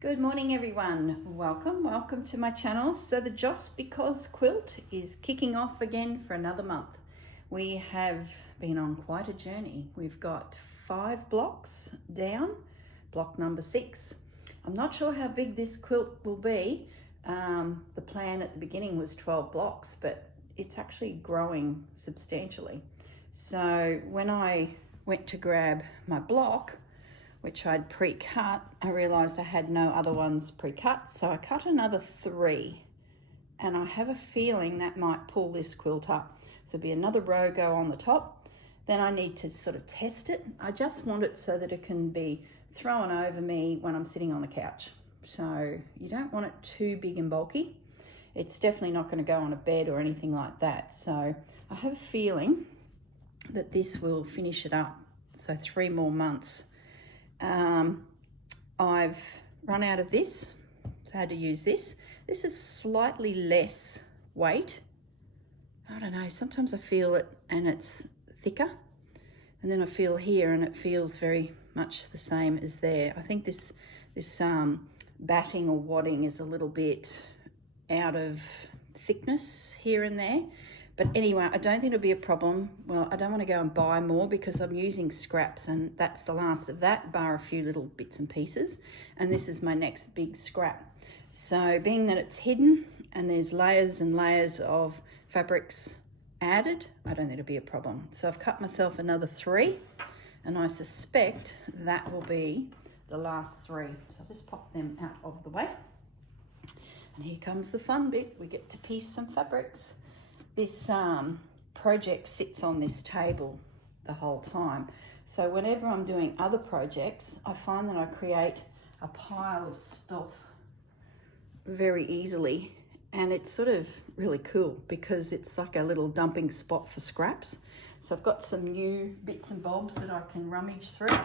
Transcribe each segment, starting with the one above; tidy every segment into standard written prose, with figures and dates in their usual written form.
Good morning everyone, welcome to my channel. So the Just Because quilt is kicking off again for another month. We have been on quite a journey. We've got 5 blocks down, block number 6. I'm not sure how big this quilt will be. The plan at the beginning was 12 blocks, but it's actually growing substantially. So when I went to grab my block, which I'd pre-cut, I realised I had no other ones pre-cut, so I cut another 3, and I have a feeling that might pull this quilt up. So it'll be another row go on the top. Then I need to sort of test it. I just want it so that it can be thrown over me when I'm sitting on the couch. So you don't want it too big and bulky. It's definitely not going to go on a bed or anything like that. So I have a feeling that this will finish it up. So 3 more months. I've run out of this, so I had to use this. This is slightly less weight. I don't know, sometimes I feel it and it's thicker, and then I feel here and it feels very much the same as there. I think this batting or wadding is a little bit out of thickness here and there. But anyway, I don't think it'll be a problem. Well, I don't want to go and buy more because I'm using scraps, and that's the last of that, bar a few little bits and pieces. And this is my next big scrap. So being that it's hidden and there's layers and layers of fabrics added, I don't think it'll be a problem. So I've cut myself another 3, and I suspect that will be the last 3. So I'll just pop them out of the way. And here comes the fun bit. We get to piece some fabrics. This project sits on this table the whole time. So whenever I'm doing other projects, I find that I create a pile of stuff very easily. And it's sort of really cool because it's like a little dumping spot for scraps. So I've got some new bits and bobs that I can rummage through.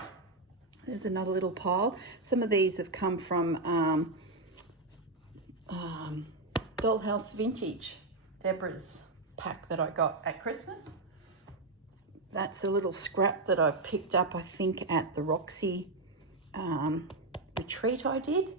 There's another little pile. Some of these have come from Dollhouse Vintage, Deborah's pack that I got at Christmas. That's a little scrap that I've picked up, I think, at the Roxy retreat I did.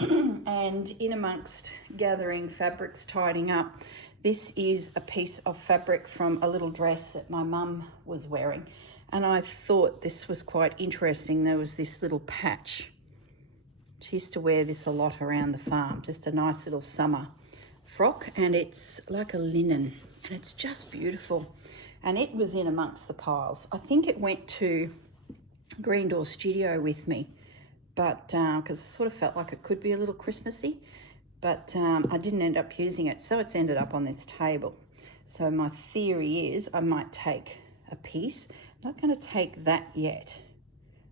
And in amongst gathering fabrics, tidying up, this is a piece of fabric from a little dress that my mum was wearing. And I thought this was quite interesting. There was this little patch. She used to wear this a lot around the farm, just a nice little summer frock, and it's like a linen, and it's just beautiful. And it was in amongst the piles. I think it went to Green Door Studio with me, but because I sort of felt like it could be a little Christmassy, but I didn't end up using it, so it's ended up on this table. So my theory is I might take a piece. I'm not going to take that yet.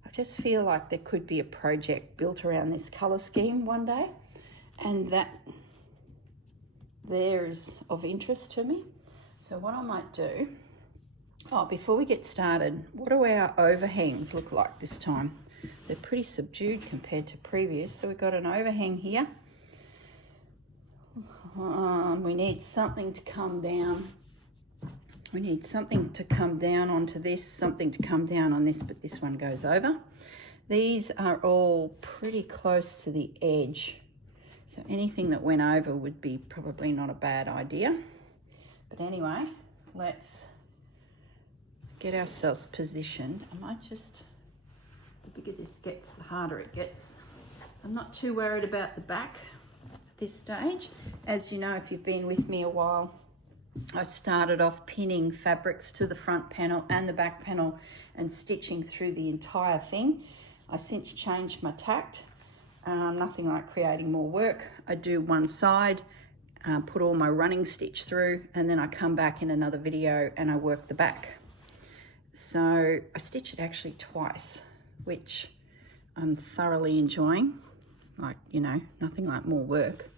I just feel like there could be a project built around this colour scheme one day, and that there is of interest to me. So what I might do, before we get started, what do our overhangs look like this time? They're pretty subdued compared to previous. So we've got an overhang here. We need something to come down. We need something to come down onto this, something to come down on this, but this one goes over. These are all pretty close to the edge. So anything that went over would be probably not a bad idea. But anyway, let's get ourselves positioned. I might just, the bigger this gets, the harder it gets. I'm not too worried about the back at this stage. As you know, if you've been with me a while, I started off pinning fabrics to the front panel and the back panel and stitching through the entire thing. I since changed my tact. Nothing like creating more work. I do one side, put all my running stitch through, and then I come back in another video and I work the back. So I stitch it actually twice, which I'm thoroughly enjoying. Like, you know, nothing like more work.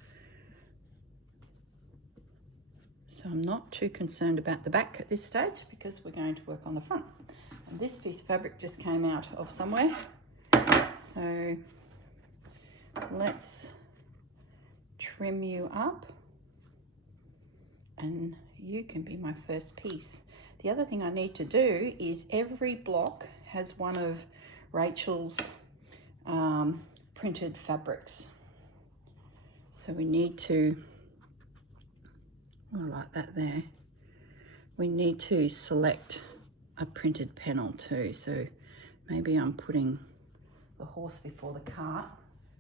So I'm not too concerned about the back at this stage because we're going to work on the front. And this piece of fabric just came out of somewhere. So let's trim you up and you can be my first piece. The other thing I need to do is every block has one of Rachel's printed fabrics. So we need to, I like that there. We need to select a printed panel too. So maybe I'm putting the horse before the cart.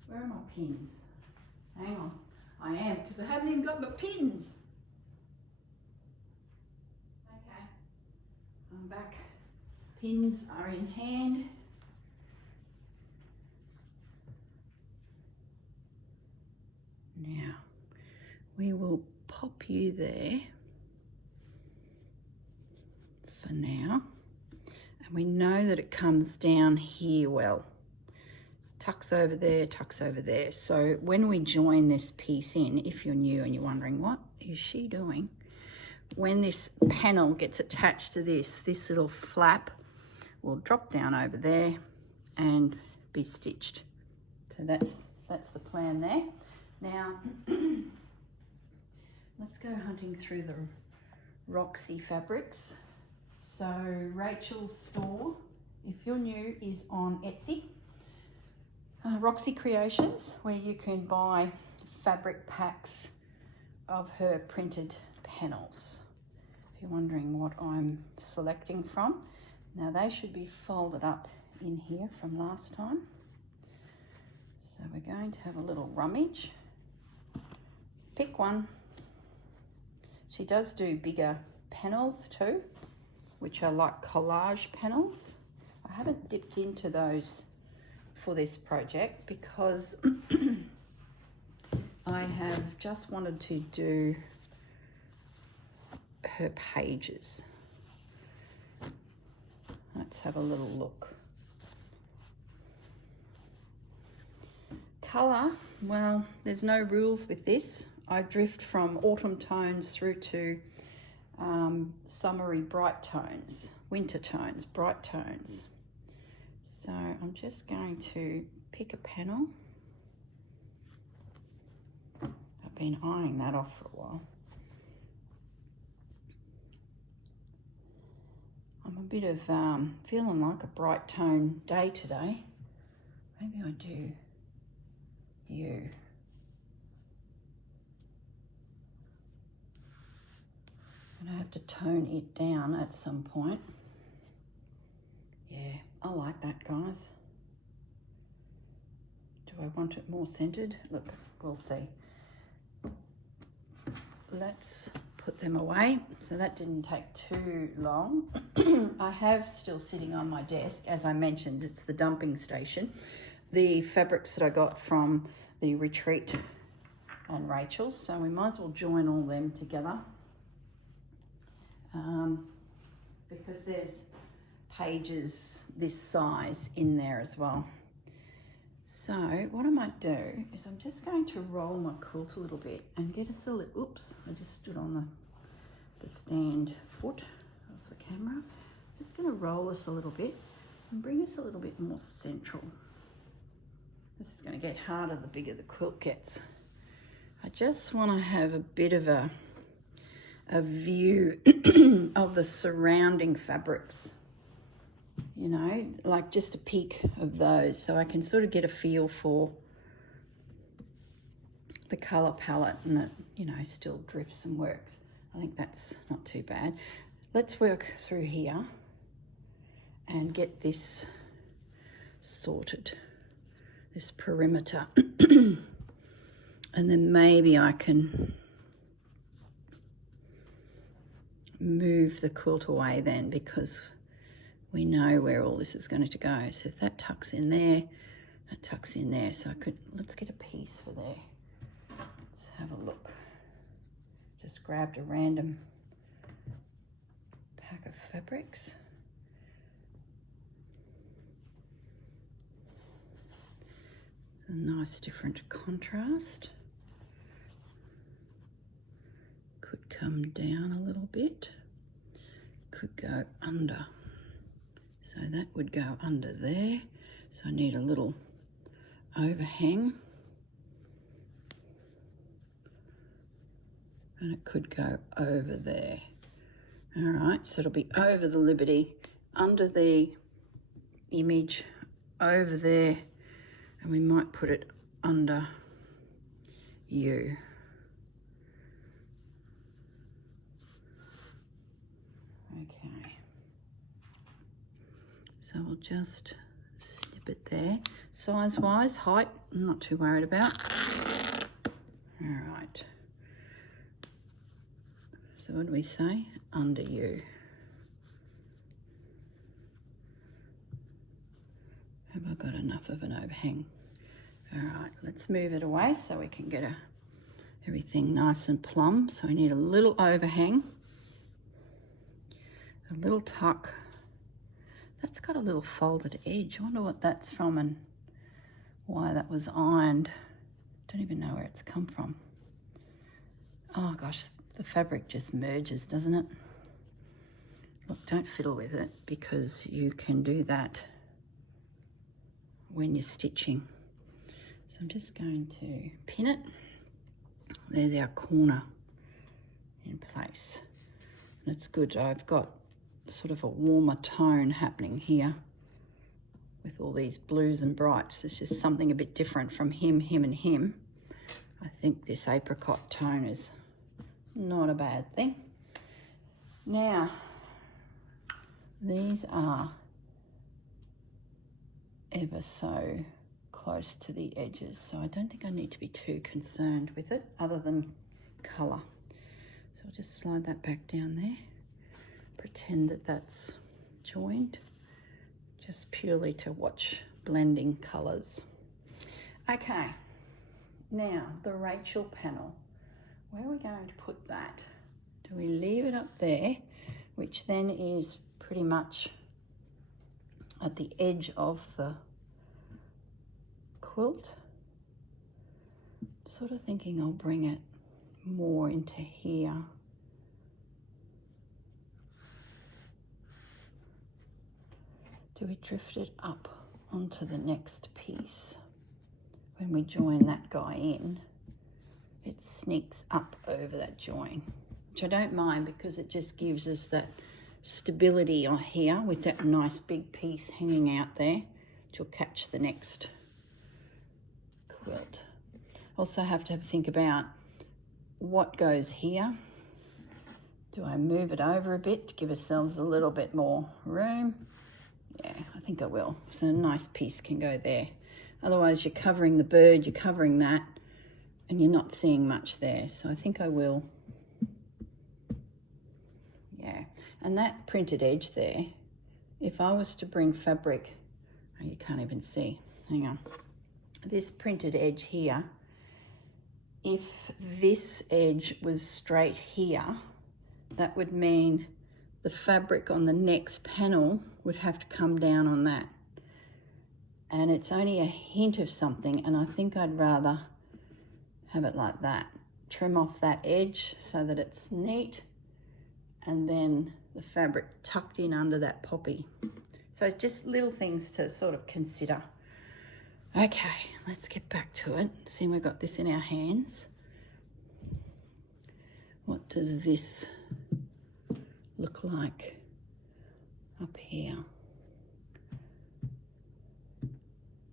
Where are my pins? Hang on. I am, because I haven't even got my pins. Okay, I'm back. Pins are in hand. Now, we will pop you there for now. And we know that it comes down here well. Tucks over there, tucks over there. So when we join this piece in, if you're new and you're wondering, what is she doing? When this panel gets attached to this little flap will drop down over there and be stitched. So that's the plan there. Now, let's go hunting through the Roxy fabrics. So Rachel's store, if you're new, is on Etsy. Roxy Creations, where you can buy fabric packs of her printed panels. If you're wondering what I'm selecting from, now they should be folded up in here from last time. So we're going to have a little rummage. Pick one. She does do bigger panels too, which are like collage panels. I haven't dipped into those for this project because I have just wanted to do her pages. Let's have a little look. Colour, well, there's no rules with this. I drift from autumn tones through to summery bright tones, winter tones, bright tones. So I'm just going to pick a panel. I've been eyeing that off for a while. I'm a bit of feeling like a bright tone day today. Maybe I do you. And I have to tone it down at some point. Yeah, I like that, guys. Do I want it more centered? Look, we'll see. Let's put them away. So that didn't take too long. I have still sitting on my desk, as I mentioned, it's the dumping station. The fabrics that I got from the retreat and Rachel's. So we might as well join all them together. Because there's pages this size in there as well. So what I might do is I'm just going to roll my quilt a little bit and get us a little, oops, I just stood on the stand foot of the camera. I'm just going to roll us a little bit and bring us a little bit more central. This is going to get harder the bigger the quilt gets. I just want to have a bit of a view of the surrounding fabrics, you know, like just a peek of those, so I can sort of get a feel for the colour palette, and it, you know, still drifts and works. I think that's not too bad. Let's work through here and get this sorted, this perimeter. And then maybe I can move the quilt away then, because we know where all this is going to go. So if that tucks in there, that tucks in there. So I could, let's get a piece for there. Let's have a look. Just grabbed a random pack of fabrics. A nice different contrast. Could come down a little bit, could go under. So that would go under there. So I need a little overhang. And it could go over there. All right, so it'll be over the Liberty, under the image, over there, And we might put it under you. Okay. So we'll just snip it there. Size-wise, height, I'm not too worried about. All right. So what do we say? Under you. Have I got enough of an overhang? All right, let's move it away so we can get everything nice and plumb. So we need a little overhang, a little tuck. That's got a little folded edge. I wonder what that's from and why that was ironed. Don't even know where it's come from. Oh gosh, the fabric just merges, doesn't it? Look, don't fiddle with it because you can do that when you're stitching. So I'm just going to pin it. There's our corner in place. And it's good, I've got sort of a warmer tone happening here with all these blues and brights. It's just something a bit different from him, and him. I think this apricot tone is not a bad thing. Now, these are ever so close to the edges, so I don't think I need to be too concerned with it other than colour. So I'll just slide that back down there, pretend that that's joined, just purely to watch blending colours. Okay, now the Rachel panel, where are we going to put that? Do we leave it up there, which then is pretty much at the edge of the quilt? Sort of thinking I'll bring it more into here. Do we drift it up onto the next piece? When we join that guy in, it sneaks up over that join, which I don't mind because it just gives us that stability on here with that nice big piece hanging out there, which will catch the next quilt. Also have to think about what goes here. Do I move it over a bit to give ourselves a little bit more room? Yeah, I think I will. So a nice piece can go there. Otherwise you're covering the bird, you're covering that, and you're not seeing much there. So I think I will. Yeah, and that printed edge there, if I was to bring fabric, oh, you can't even see, hang on. This printed edge here, if this edge was straight here, that would mean the fabric on the next panel would have to come down on that. And it's only a hint of something, and I think I'd rather have it like that. Trim off that edge so that it's neat, and then the fabric tucked in under that poppy. So just little things to sort of consider. Okay, let's get back to it. See, we've got this in our hands. What does this look like up here?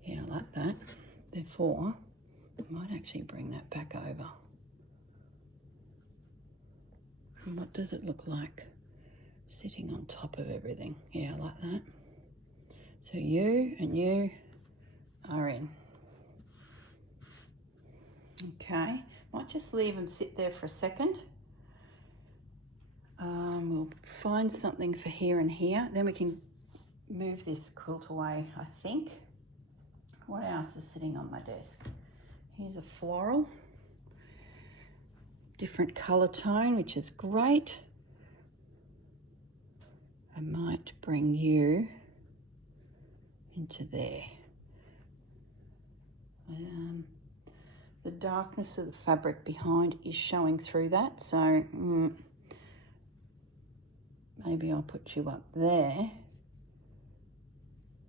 Yeah, I like that. Therefore, I might actually bring that back over. And what does it look like sitting on top of everything? Yeah, I like that. So you and you are in. Okay, might just leave them sit there for a second. We'll find something for here and here. Then we can move this quilt away, I think. What else is sitting on my desk? Here's a floral. Different colour tone, which is great. I might bring you into there. The darkness of the fabric behind is showing through that, so maybe I'll put you up there,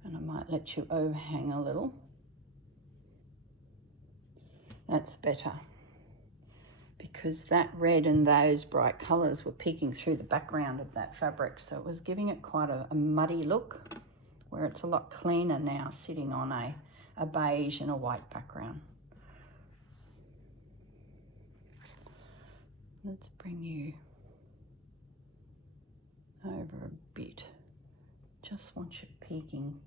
and I might let you overhang a little. That's better, because that red and those bright colours were peeking through the background of that fabric, so it was giving it quite a muddy look, where it's a lot cleaner now sitting on a a beige and a white background. Let's bring you over a bit. Just want you peeking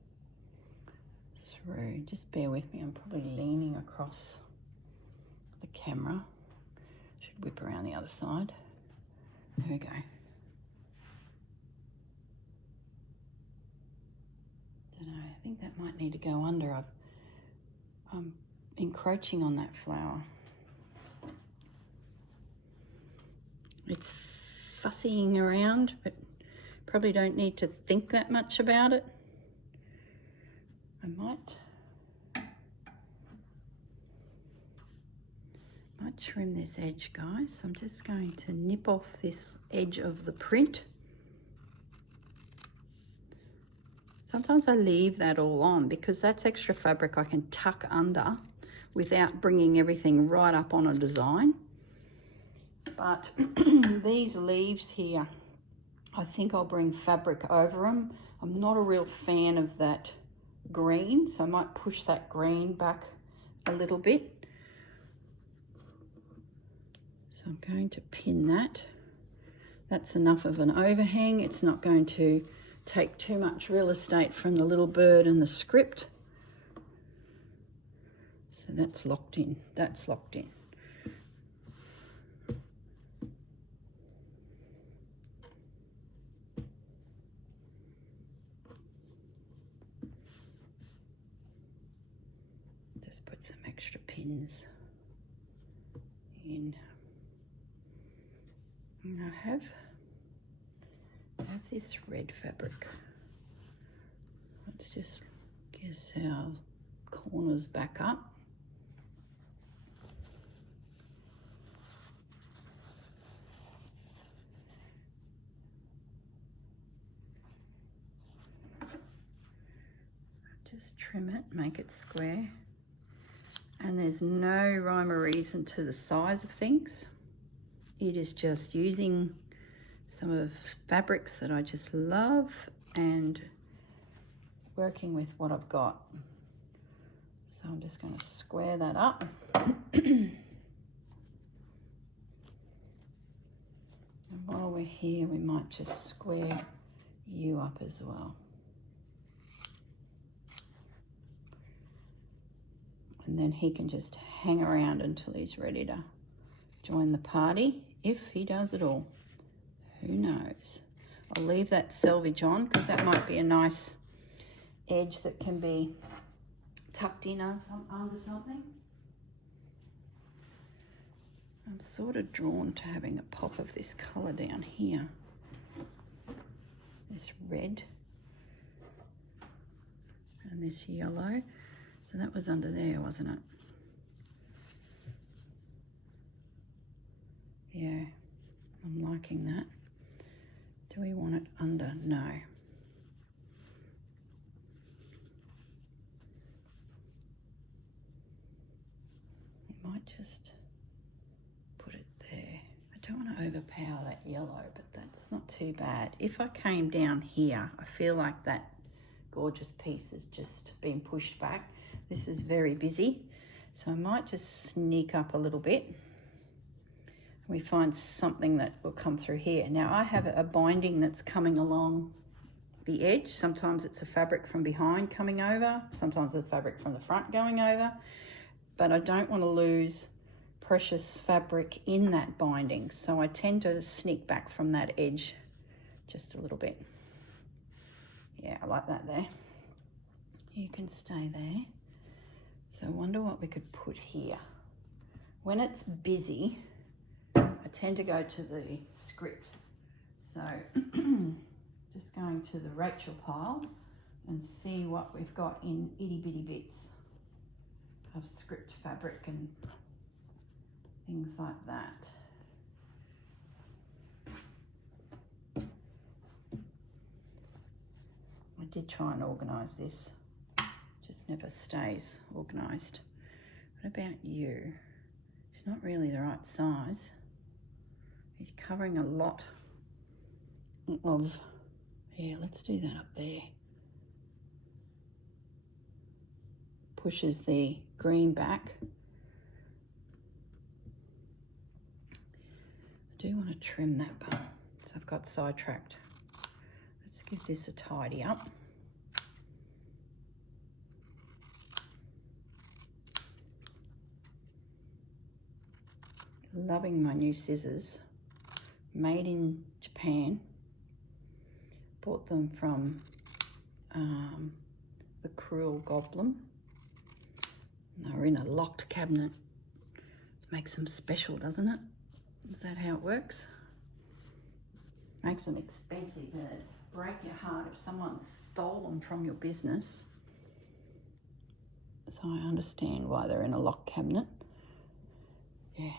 through. Just bear with me, I'm probably leaning across the camera. Should whip around the other side. There we go. Don't know, I think that might need to go under. I'm encroaching on that flower. It's fussying around, but probably don't need to think that much about it. I might trim this edge, guys. I'm just going to nip off this edge of the print. Sometimes I leave that all on because that's extra fabric I can tuck under without bringing everything right up on a design. But these leaves here, I think I'll bring fabric over them. I'm not a real fan of that green, so I might push that green back a little bit. So I'm going to pin that. That's enough of an overhang. It's not going to take too much real estate from the little bird and the script. So that's locked in. That's locked in. Just put some extra pins in. And I have this red fabric. Let's just get our corners back up. Just trim it, make it square. And there's no rhyme or reason to the size of things. It is just using some of fabrics that I just love and working with what I've got. So I'm just going to square that up. And while we're here, we might just square you up as well. And then he can just hang around until he's ready to join the party, if he does at all. Who knows? I'll leave that selvage on because that might be a nice edge that can be tucked in under something. I'm sort of drawn to having a pop of this colour down here. This red and this yellow. So that was under there, wasn't it? Yeah, I'm liking that. Do we want it under? No. We might just put it there. I don't want to overpower that yellow, but that's not too bad. If I came down here, I feel like that gorgeous piece has just been pushed back. This is very busy, so I might just sneak up a little bit. We find something that will come through here. Now I have a binding that's coming along the edge. Sometimes it's a fabric from behind coming over, sometimes it's a fabric from the front going over, but I don't want to lose precious fabric in that binding, so I tend to sneak back from that edge just a little bit. Yeah, I like that there. You can stay there. So I wonder what we could put here. When it's busy, I tend to go to the script. So just going to the Rachel pile and see what we've got in itty bitty bits of script fabric and things like that. I did try and organise this, just never stays organised. What about you? It's not really the right size. He's covering a lot of, yeah, let's do that up there. pushes the green back. I do want to trim that bun, so I've got sidetracked. Let's give this a tidy up. Loving my new scissors, made in Japan. Bought them from the Cruel Goblin. They were in a locked cabinet. It makes them special, doesn't it? Is that how it works? Makes them expensive, and it'd break your heart if someone stole them from your business. So I understand why they're in a locked cabinet. Yeah,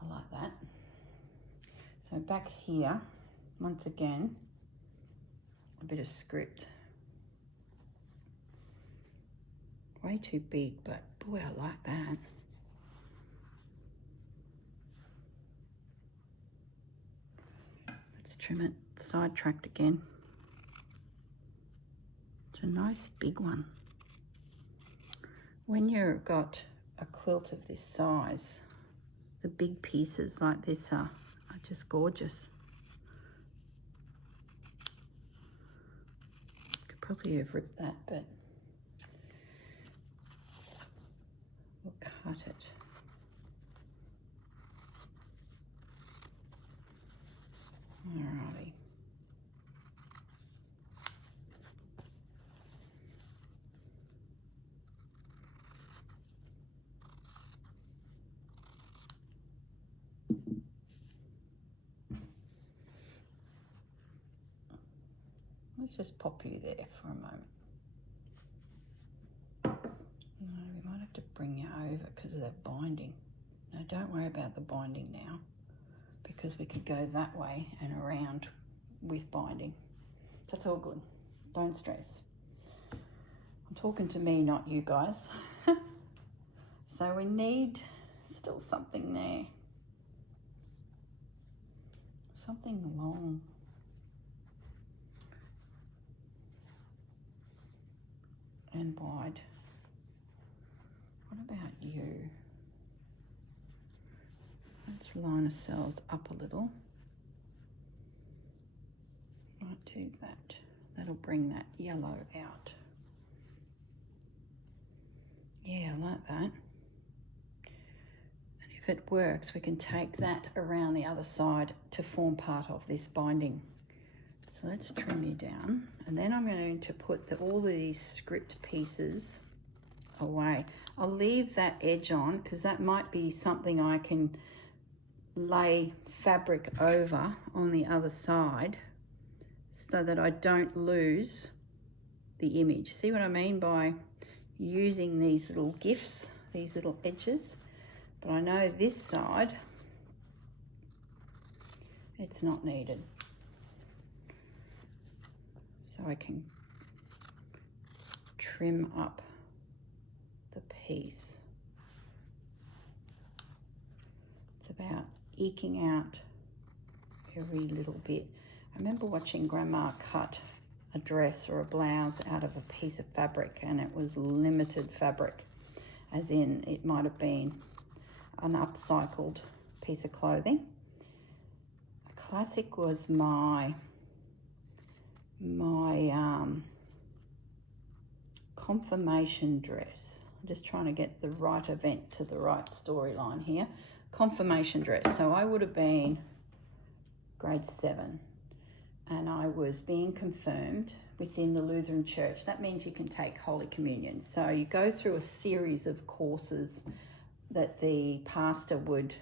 I like that. So back here, once again, a bit of script. Way too big, but boy, I like that. Let's trim it, sidetracked again. It's a nice big one. When you've got a quilt of this size, the big pieces like this are just gorgeous. Could probably have ripped that, but we'll cut it. Alrighty. Let's just pop you there for a moment. No, we might have to bring you over because of that binding. No, don't worry about the binding now, because we could go that way and around with binding. That's all good. Don't stress. I'm talking to me, not you guys. So we need still something there. Something long. And wide. What about you? Let's line ourselves up a little. Might do that. That'll bring that yellow out. Yeah, I like that. And if it works, we can take that around the other side to form part of this binding. So let's trim you down, and then I'm going to put all of these script pieces away. I'll leave that edge on because that might be something I can lay fabric over on the other side so that I don't lose the image. See what I mean by using these little gifts, these little edges? But I know this side, it's not needed. So I can trim up the piece. It's about eking out every little bit. I remember watching Grandma cut a dress or a blouse out of a piece of fabric, and it was limited fabric, as in it might have been an upcycled piece of clothing. A classic was my confirmation dress. I'm just trying to get the right event to the right storyline here. Confirmation dress. So I would have been grade 7 and I was being confirmed within the Lutheran church. That means you can take Holy Communion. So you go through a series of courses that the pastor would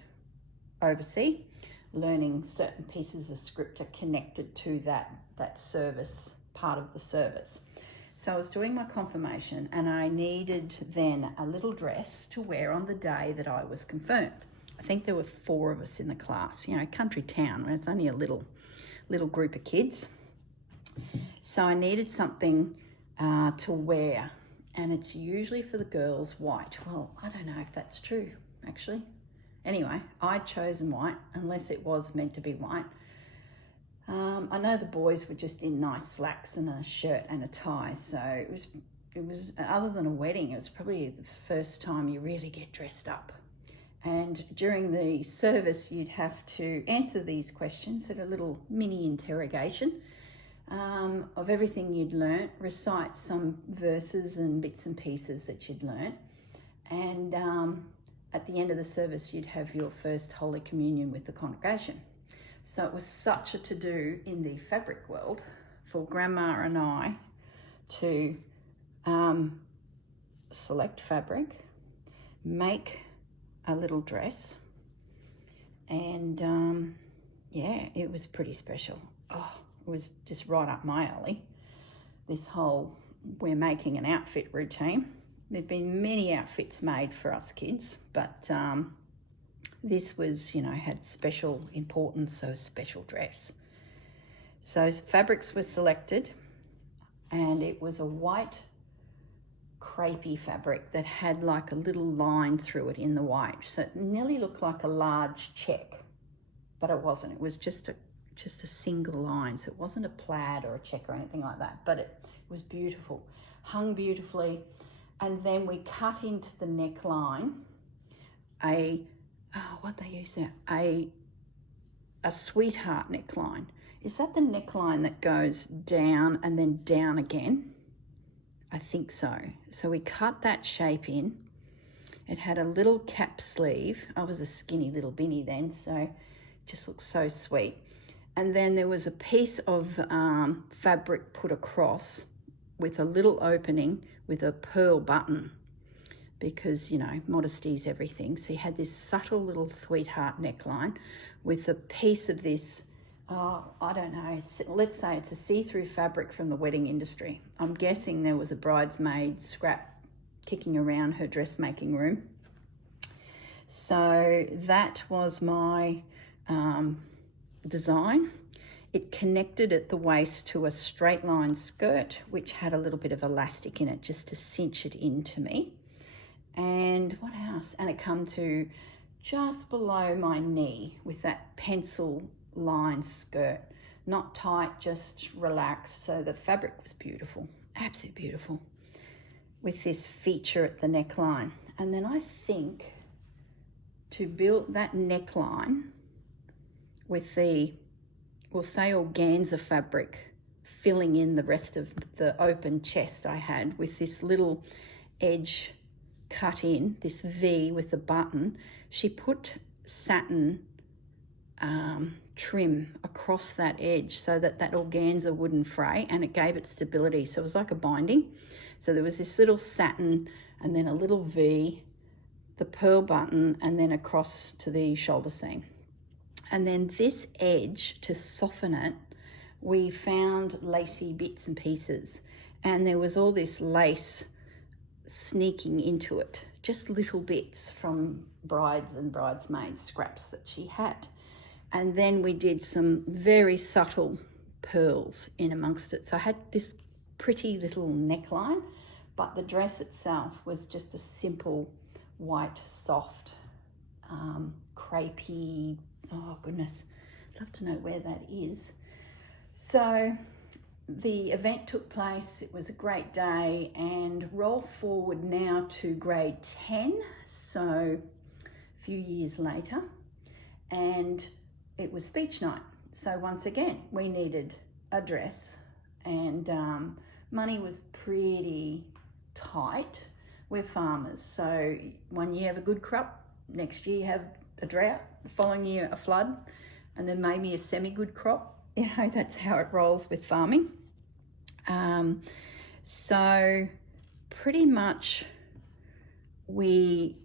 oversee, learning certain pieces of scripture connected to that service, part of the service. So I was doing my confirmation and I needed then a little dress to wear on the day that I was confirmed. I think there were 4 of us in the class, you know, country town, where it's only a little group of kids. So I needed something to wear, and it's usually for the girls white. Well, I don't know if that's true, actually. Anyway, I'd chosen white, unless it was meant to be white. I know the boys were just in nice slacks and a shirt and a tie, so it was, other than a wedding, it was probably the first time you really get dressed up. And during the service, you'd have to answer these questions, sort of a little mini interrogation of everything you'd learnt, recite some verses and bits and pieces that you'd learnt. And at the end of the service, you'd have your first Holy Communion with the congregation. So it was such a to-do in the fabric world for Grandma and I to select fabric, make a little dress, and yeah, it was pretty special. Oh, it was just right up my alley, this whole we're making an outfit routine. There've been many outfits made for us kids, but this was, you know, had special importance, so special dress. So fabrics were selected, and it was a white crepey fabric that had like a little line through it in the white, so it nearly looked like a large check, but it wasn't. It was just a single line, so it wasn't a plaid or a check or anything like that, but it was beautiful, hung beautifully. And then we cut into the neckline a sweetheart neckline. Is that the neckline that goes down and then down again? I think so. So we cut that shape in. It had a little cap sleeve. I was a skinny little binny then, so it just looked so sweet. And then there was a piece of fabric put across with a little opening with a pearl button, because, you know, modesty is everything. So you had this subtle little sweetheart neckline with a piece of this, I don't know, let's say it's a see-through fabric from the wedding industry. I'm guessing there was a bridesmaid scrap kicking around her dressmaking room. So that was my design. It connected at the waist to a straight line skirt, which had a little bit of elastic in it just to cinch it into me. And what else? And it come to just below my knee with that pencil line skirt, not tight, just relaxed. So the fabric was beautiful, absolutely beautiful, with this feature at the neckline. And then I think to build that neckline with the, we'll say, organza fabric filling in the rest of the open chest I had, with this little edge cut in, this V with the button, she put satin trim across that edge so that that organza wouldn't fray, and it gave it stability. So it was like a binding. So there was this little satin and then a little V, the pearl button, and then across to the shoulder seam. And then this edge, to soften it, we found lacy bits and pieces, and there was all this lace sneaking into it, just little bits from brides and bridesmaids scraps that she had. And then we did some very subtle pearls in amongst it. So I had this pretty little neckline, but the dress itself was just a simple white, soft, crepey, oh goodness, I'd love to know where that is. So the event took place, it was a great day, and roll forward now to grade 10, so a few years later, and it was speech night. So once again, we needed a dress, and money was pretty tight. We're farmers, so one year have a good crop, next year you have a drought, the following year a flood, and then maybe a semi-good crop. You know, that's how it rolls with farming. So pretty much we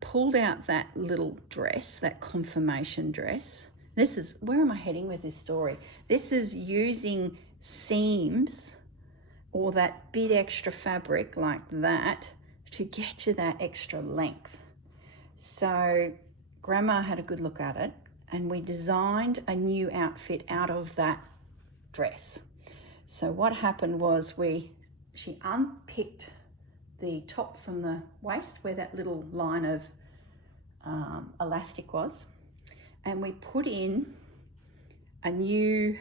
pulled out that little dress, that confirmation dress. This is, where am I heading with this story? This is using seams or that bit extra fabric like that to get you that extra length. So Grandma had a good look at it, and we designed a new outfit out of that dress. So what happened was she unpicked the top from the waist where that little line of elastic was, and we put in a new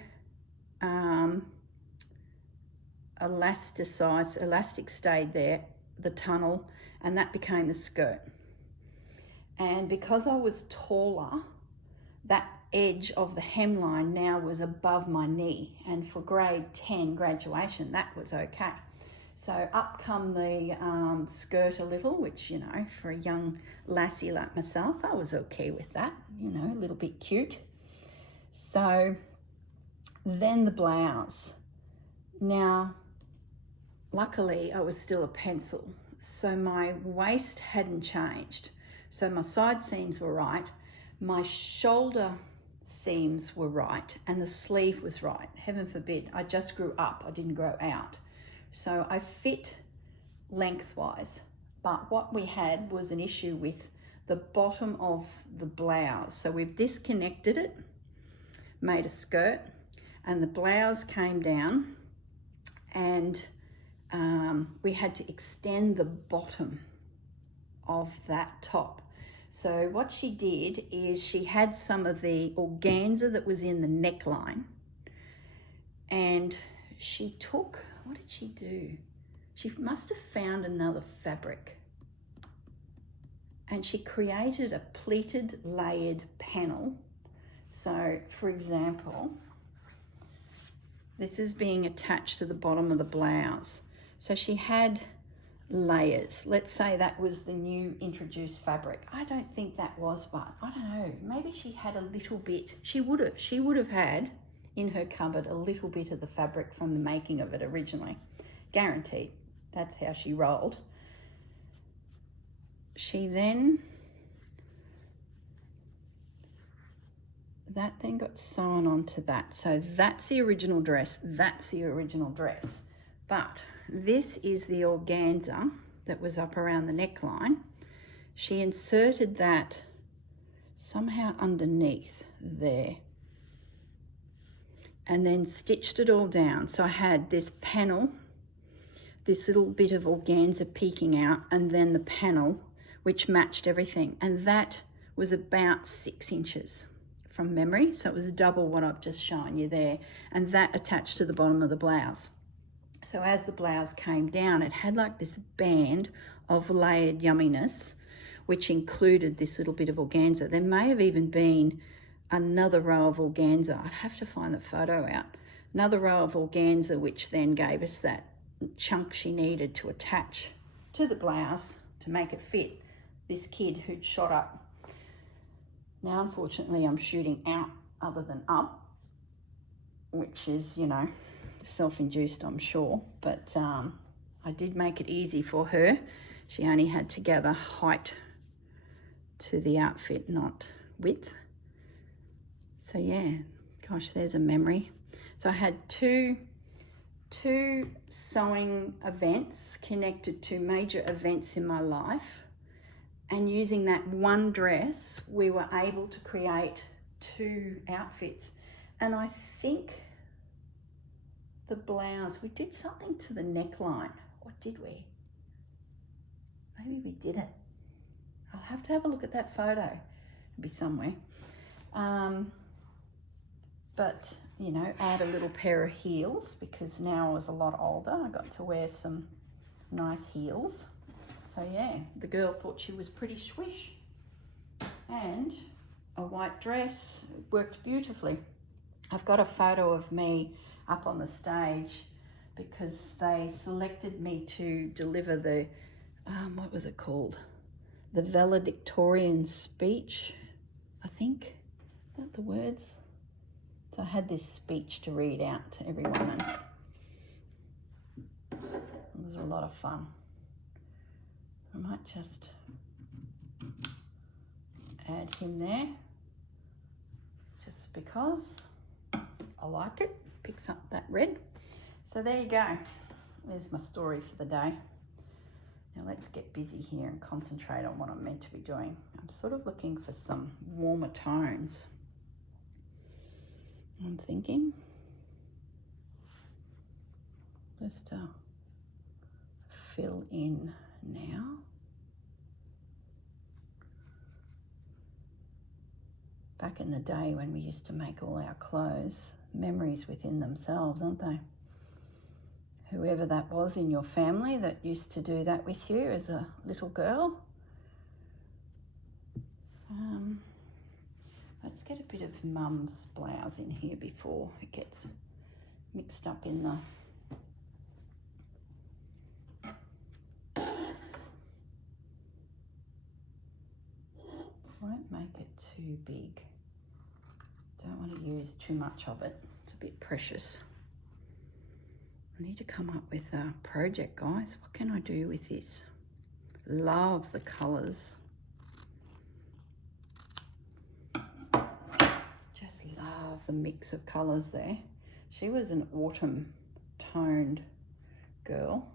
elastic stayed there, the tunnel, and that became the skirt. And because I was taller, that edge of the hemline now was above my knee, and for grade 10 graduation, that was okay. So up come the skirt a little, which, you know, for a young lassie like myself, I was okay with that, you know, a little bit cute. So then the blouse. Now, luckily I was still a pencil, so my waist hadn't changed. So my side seams were right, my shoulder seams were right, and the sleeve was right. Heaven forbid, I just grew up, I didn't grow out. So I fit lengthwise, but what we had was an issue with the bottom of the blouse. So we've disconnected it, made a skirt, and the blouse came down, and we had to extend the bottom of that top. So what she did is she had some of the organza that was in the neckline, and she took, what did she do? She must have found another fabric, and she created a pleated layered panel. So for example, this is being attached to the bottom of the blouse. So she had layers. Let's say that was the new introduced fabric. I don't think that was, but I don't know. Maybe she had a little bit. She would have had in her cupboard a little bit of the fabric from the making of it originally. Guaranteed. That's how she rolled. She then, that then got sewn onto that. So that's the original dress. That's the original dress. But this is the organza that was up around the neckline. She inserted that somehow underneath there and then stitched it all down. So I had this panel, this little bit of organza peeking out, and then the panel which matched everything. And that was about 6 inches from memory. So it was double what I've just shown you there. And that attached to the bottom of the blouse. So as the blouse came down, it had like this band of layered yumminess, which included this little bit of organza. There may have even been another row of organza. I'd have to find the photo out. Another row of organza, which then gave us that chunk she needed to attach to the blouse to make it fit this kid who'd shot up. Now, unfortunately, I'm shooting out other than up, which is, you know, self-induced, I'm sure, but I did make it easy for her. She only had to gather height to the outfit, not width. So yeah, gosh, there's a memory. So I had two sewing events connected to major events in my life, and using that one dress, we were able to create 2 outfits. And I think the blouse, we did something to the neckline. What did we? Maybe we didn't. I'll have to have a look at that photo. It'll be somewhere. But, you know, add a little pair of heels, because now I was a lot older. I got to wear some nice heels. So yeah, the girl thought she was pretty swish. And a white dress worked beautifully. I've got a photo of me up on the stage because they selected me to deliver the, what was it called? The valedictorian speech, I think. Is that the words? So I had this speech to read out to everyone, and it was a lot of fun. I might just add him there just because I like it. Picks up that red. So there you go. There's my story for the day. Now let's get busy here and concentrate on what I'm meant to be doing. I'm sort of looking for some warmer tones. I'm thinking just to fill in now. Back in the day when we used to make all our clothes, memories within themselves, aren't they? whoever that was in your family that used to do that with you as a little girl. Let's get a bit of Mum's blouse in here before it gets mixed up in the... Won't make it too big. Don't want to use too much of it. It's a bit precious. I need to come up with a project, guys. What can I do with this? Love the colours. Just love the mix of colours there. She was an autumn toned girl.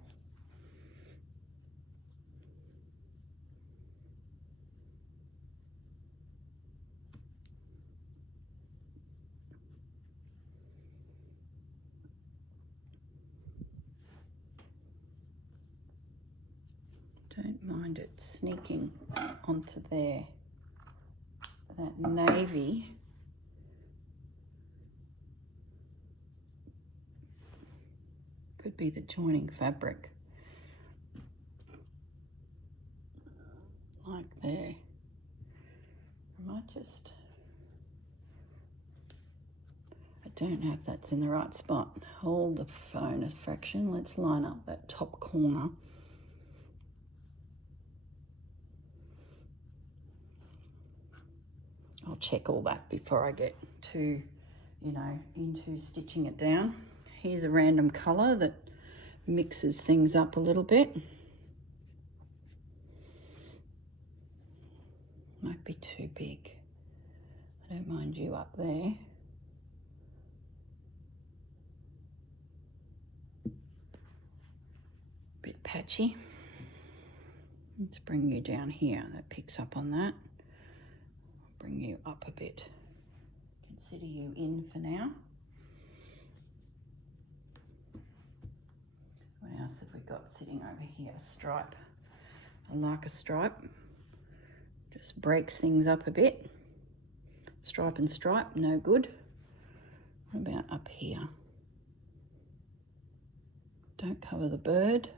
Don't mind it sneaking onto there. That navy could be the joining fabric. Like there. I might just... I don't know if that's in the right spot. Hold the phone a fraction. Let's line up that top corner. I'll check all that before I get too, you know, into stitching it down. Here's a random colour that mixes things up a little bit. Might be too big. I don't mind you up there. Bit patchy. Let's bring you down here. That picks up on that. Bring you up a bit. Consider you in for now. What else have we got sitting over here? A stripe. I like a stripe. Just breaks things up a bit. Stripe and stripe, no good. What about up here? Don't cover the bird.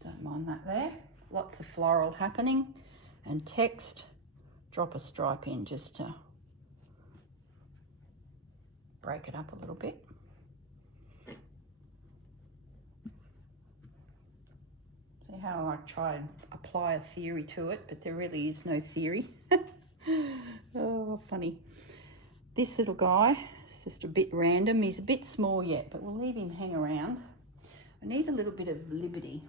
Don't mind that there. Lots of floral happening and text. Drop a stripe in just to break it up a little bit. See how I try and apply a theory to it, but there really is no theory. Oh, funny. This little guy is just a bit random. He's a bit small yet, but we'll leave him hang around. I need a little bit of liberty.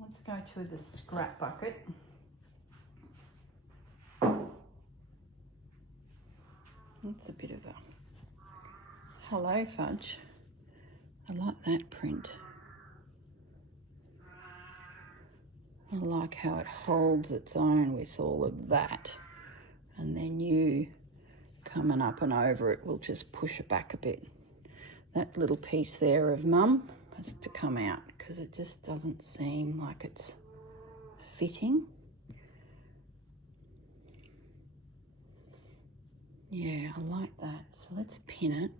Let's go to the scrap bucket. That's a bit of a hello fudge. I like that print. I like how it holds its own with all of that. And then you coming up and over it will just push it back a bit. That little piece there of Mum has to come out because it just doesn't seem like it's fitting. Yeah, I like that. So let's pin it.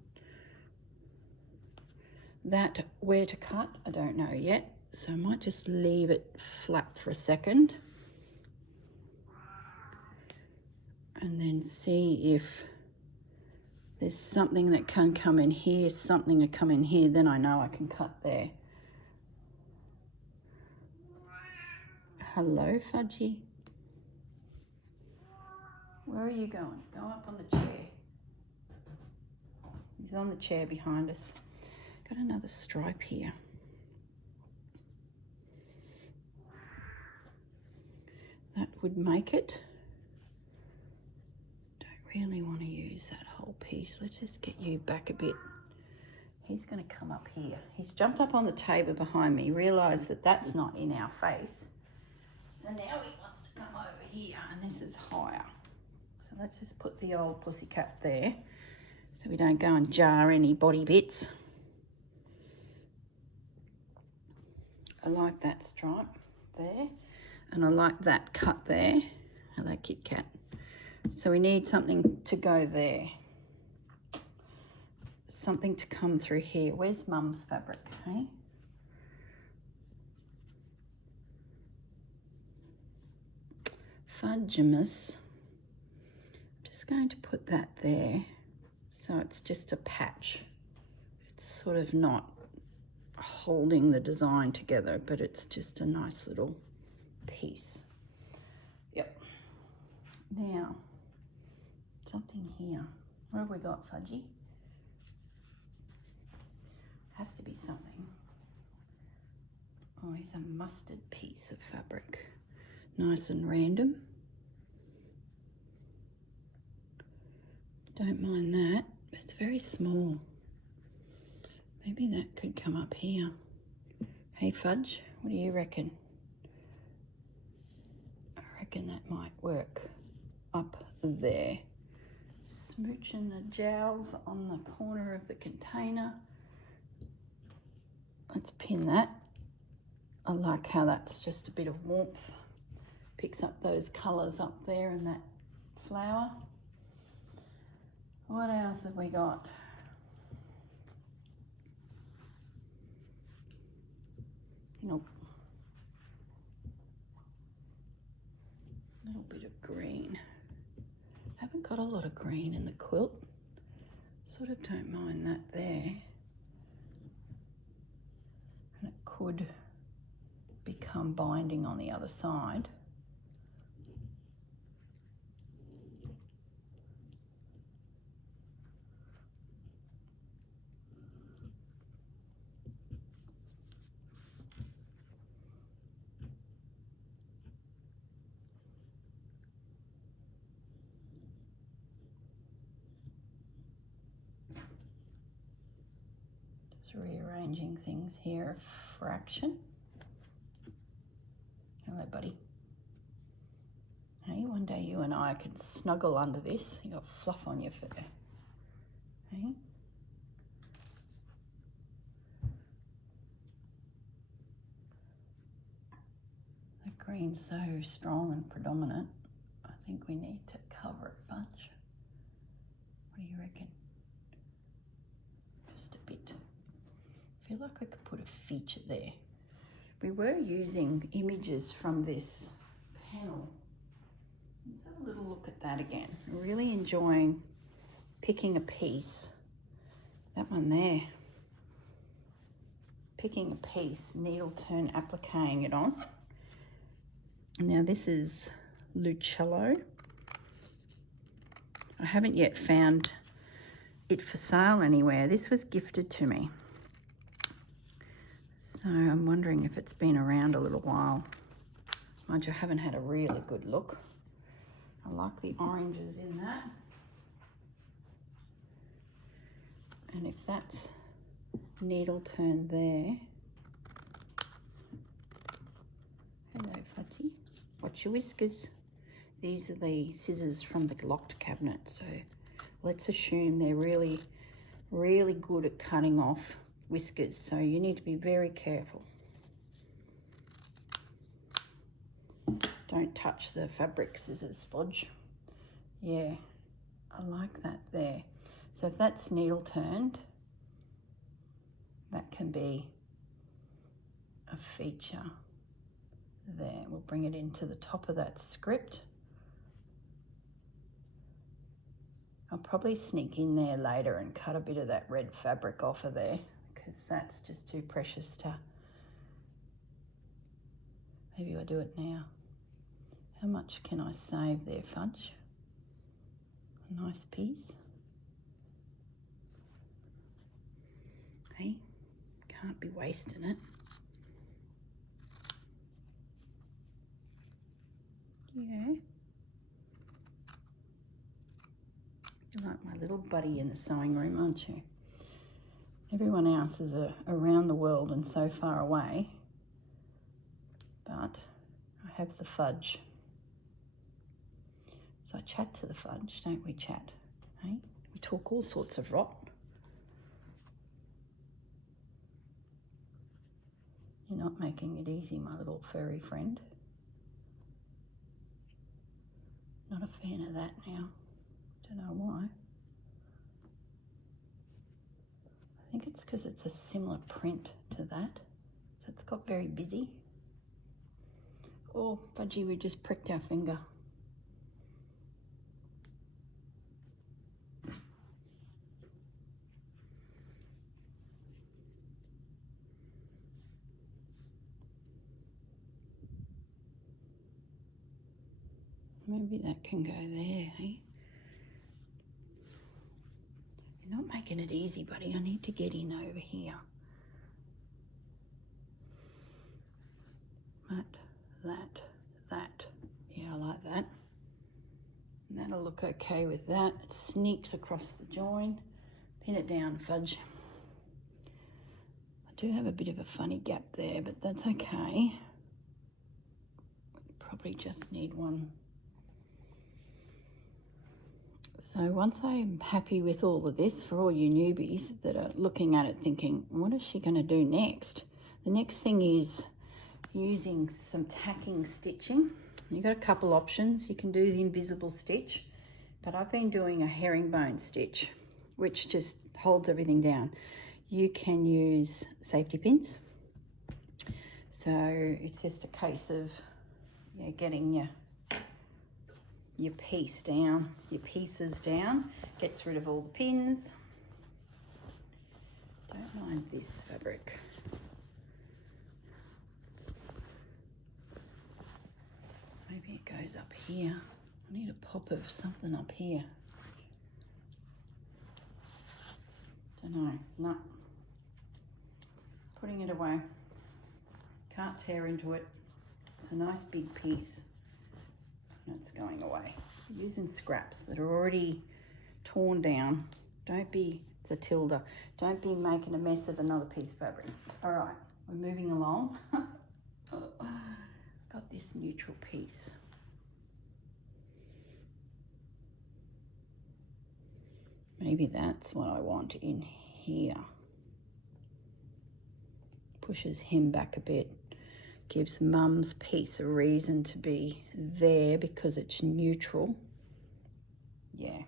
That where to cut, I don't know yet. So I might just leave it flat for a second. And then see if there's something that can come in here, something to come in here, then I know I can cut there. Hello, Fudgy. Where are you going? Go up on the chair. He's on the chair behind us. Got another stripe here. That would make it. Don't really want to use that whole piece. Let's just get you back a bit. He's going to come up here. He's jumped up on the table behind me, realised that that's not in our face. So now he wants to come over here, and this is higher. So let's just put the old pussycat there so we don't go and jar any body bits. I like that stripe there, and I like that cut there. Hello, Kit Kat. So we need something to go there. something to come through here. Where's Mum's fabric, hey? Fudgemas. I'm just going to put that there so it's just a patch. It's sort of not holding the design together, but it's just a nice little piece. Yep. Now, something here. What have we got, Fudgy? Has to be something. Oh, here's a mustard piece of fabric. Nice and random. Don't mind that, but it's very small. Maybe that could come up here. Hey Fudge, what do you reckon? I reckon that might work up there. Smooching the jowls on the corner of the container. Let's pin that. I like how that's just a bit of warmth. Picks up those colours up there in that flower. What else have we got? Nope. A little bit of green. Haven't got a lot of green in the quilt. Sort of don't mind that there. And it could become binding on the other side. Rearranging things here a fraction. Hello, buddy. Hey, one day you and I could snuggle under this. You got fluff on your fur. Hey. The green's so strong and predominant. I think we need to cover it, Fudge. What do you reckon? Just a bit. I feel like I could put a feature there. We were using images from this panel. Let's have a little look at that again. I'm really enjoying picking a piece. That one there. Picking a piece, needle turn, appliquing it on. Now this is Lucello. I haven't yet found it for sale anywhere. This was gifted to me. So I'm wondering if it's been around a little while. Mind you, I haven't had a really good look. I like the oranges in that. And if that's needle turn there. Hello, Fudgy. Watch your whiskers. These are the scissors from the locked cabinet. So let's assume they're really, really good at cutting off whiskers, so you need to be very careful. Don't touch the fabric scissors, Fudge. Yeah, I like that there. So if that's needle turned, that can be a feature there. We'll bring it into the top of that script. I'll probably sneak in there later and cut a bit of that red fabric off of there, because that's just too precious to... Maybe I'll do it now. How much can I save there, Fudge? A nice piece. Hey, can't be wasting it. Yeah. You're like my little buddy in the sewing room, aren't you? Everyone else is around the world and so far away, but I have the Fudge. So I chat to the Fudge, don't we, Chat? Hey? We talk all sorts of rot. You're not making it easy, my little furry friend. Not a fan of that now. Don't know why. think it's because it's a similar print to that. So it's got very busy. Oh, fudgy, we just pricked our finger. Maybe that can go there, eh? You're not making it easy, buddy. I need to get in over here. That. Yeah, I like that. And that'll look okay with that. It sneaks across the join. Pin it down, fudge. I do have a bit of a funny gap there, but that's okay. Probably just need one. So once I'm happy with all of this, for all you newbies that are looking at it thinking, what is she going to do next? The next thing is using some tacking stitching. You've got a couple options. You can do the invisible stitch, but I've been doing a herringbone stitch, which just holds everything down. You can use safety pins. So it's just a case of getting your piece down, your pieces down, gets rid of all the pins. Don't mind this fabric. Maybe it goes up here. I need a pop of something up here. Don't know, no. Putting it away. Can't tear into it. It's a nice big piece. It's going away. Using scraps that are already torn down. Don't be, it's a tilde, don't be making a mess of another piece of fabric. All right, we're moving along. Got this neutral piece. Maybe that's what I want in here. Pushes him back a bit. Gives Mum's piece a reason to be there because it's neutral. Yeah.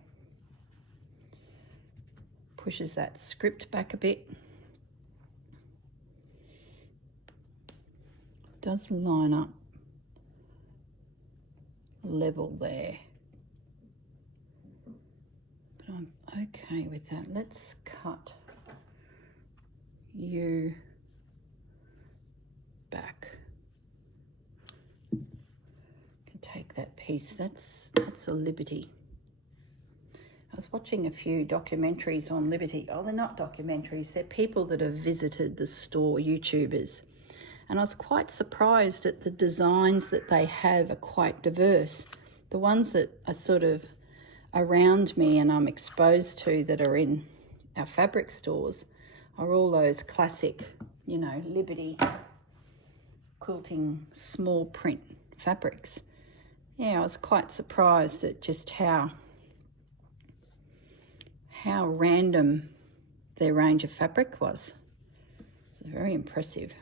Pushes that script back a bit. Does line up level there. But I'm okay with that. Let's cut you back. Take that piece. That's a Liberty. I was watching a few documentaries on Liberty. Oh, they're not documentaries. They're people that have visited the store, YouTubers. And I was quite surprised at the designs that they have are quite diverse. The ones that are sort of around me and I'm exposed to that are in our fabric stores are all those classic, Liberty quilting small print fabrics. Yeah, I was quite surprised at just how random their range of fabric was. It's very impressive.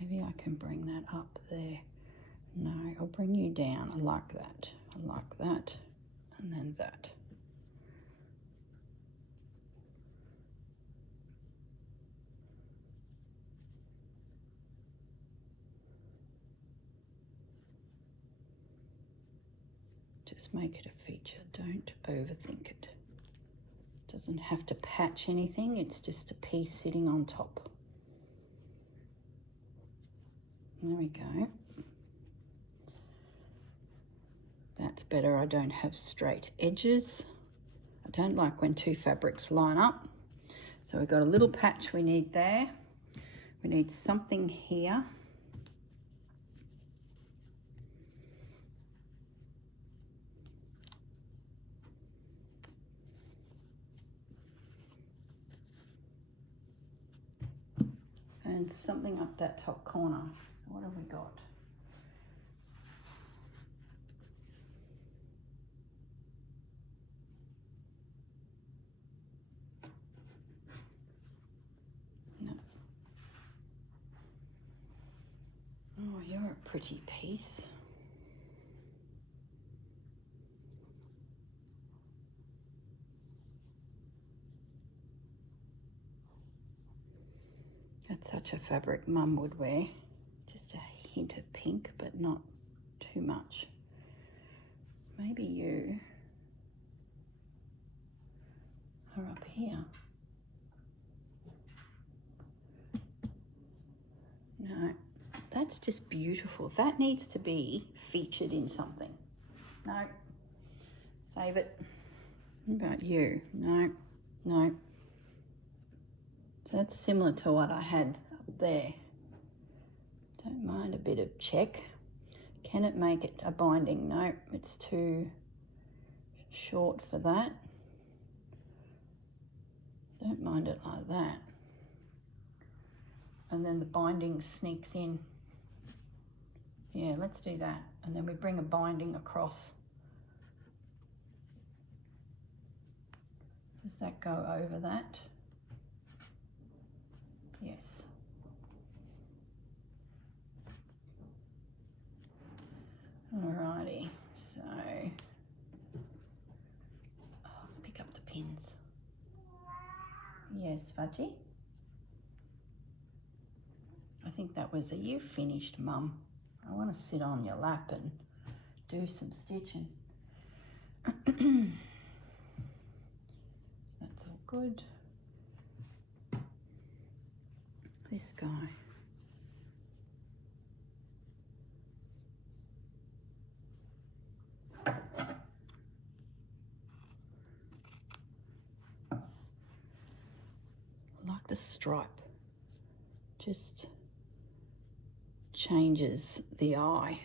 Maybe I can bring that up there. No, I'll bring you down. I like that. I like that. And then that. Just make it a feature. Don't overthink it. Doesn't have to patch anything. It's just a piece sitting on top. There we go. That's better. I don't have straight edges. I don't like when two fabrics line up. So we've got a little patch we need there. We need something here. And something up that top corner. So what have we got? No. Oh, you're a pretty piece. That's such a fabric Mum would wear. Just a hint of pink, but not too much. Maybe you are up here. No, that's just beautiful. That needs to be featured in something. No, save it. What about you? No, no. So that's similar to what I had up there. Don't mind a bit of check. Can it make it a binding? No, it's too short for that. Don't mind it like that. And then the binding sneaks in. Yeah, let's do that. And then we bring a binding across. Does that go over that? Yes. Alrighty, so pick up the pins. Yes, Fudgy. I think that was you finished, Mum. I want to sit on your lap and do some stitching. So that's all good. This guy. I like the stripe. Just changes the eye.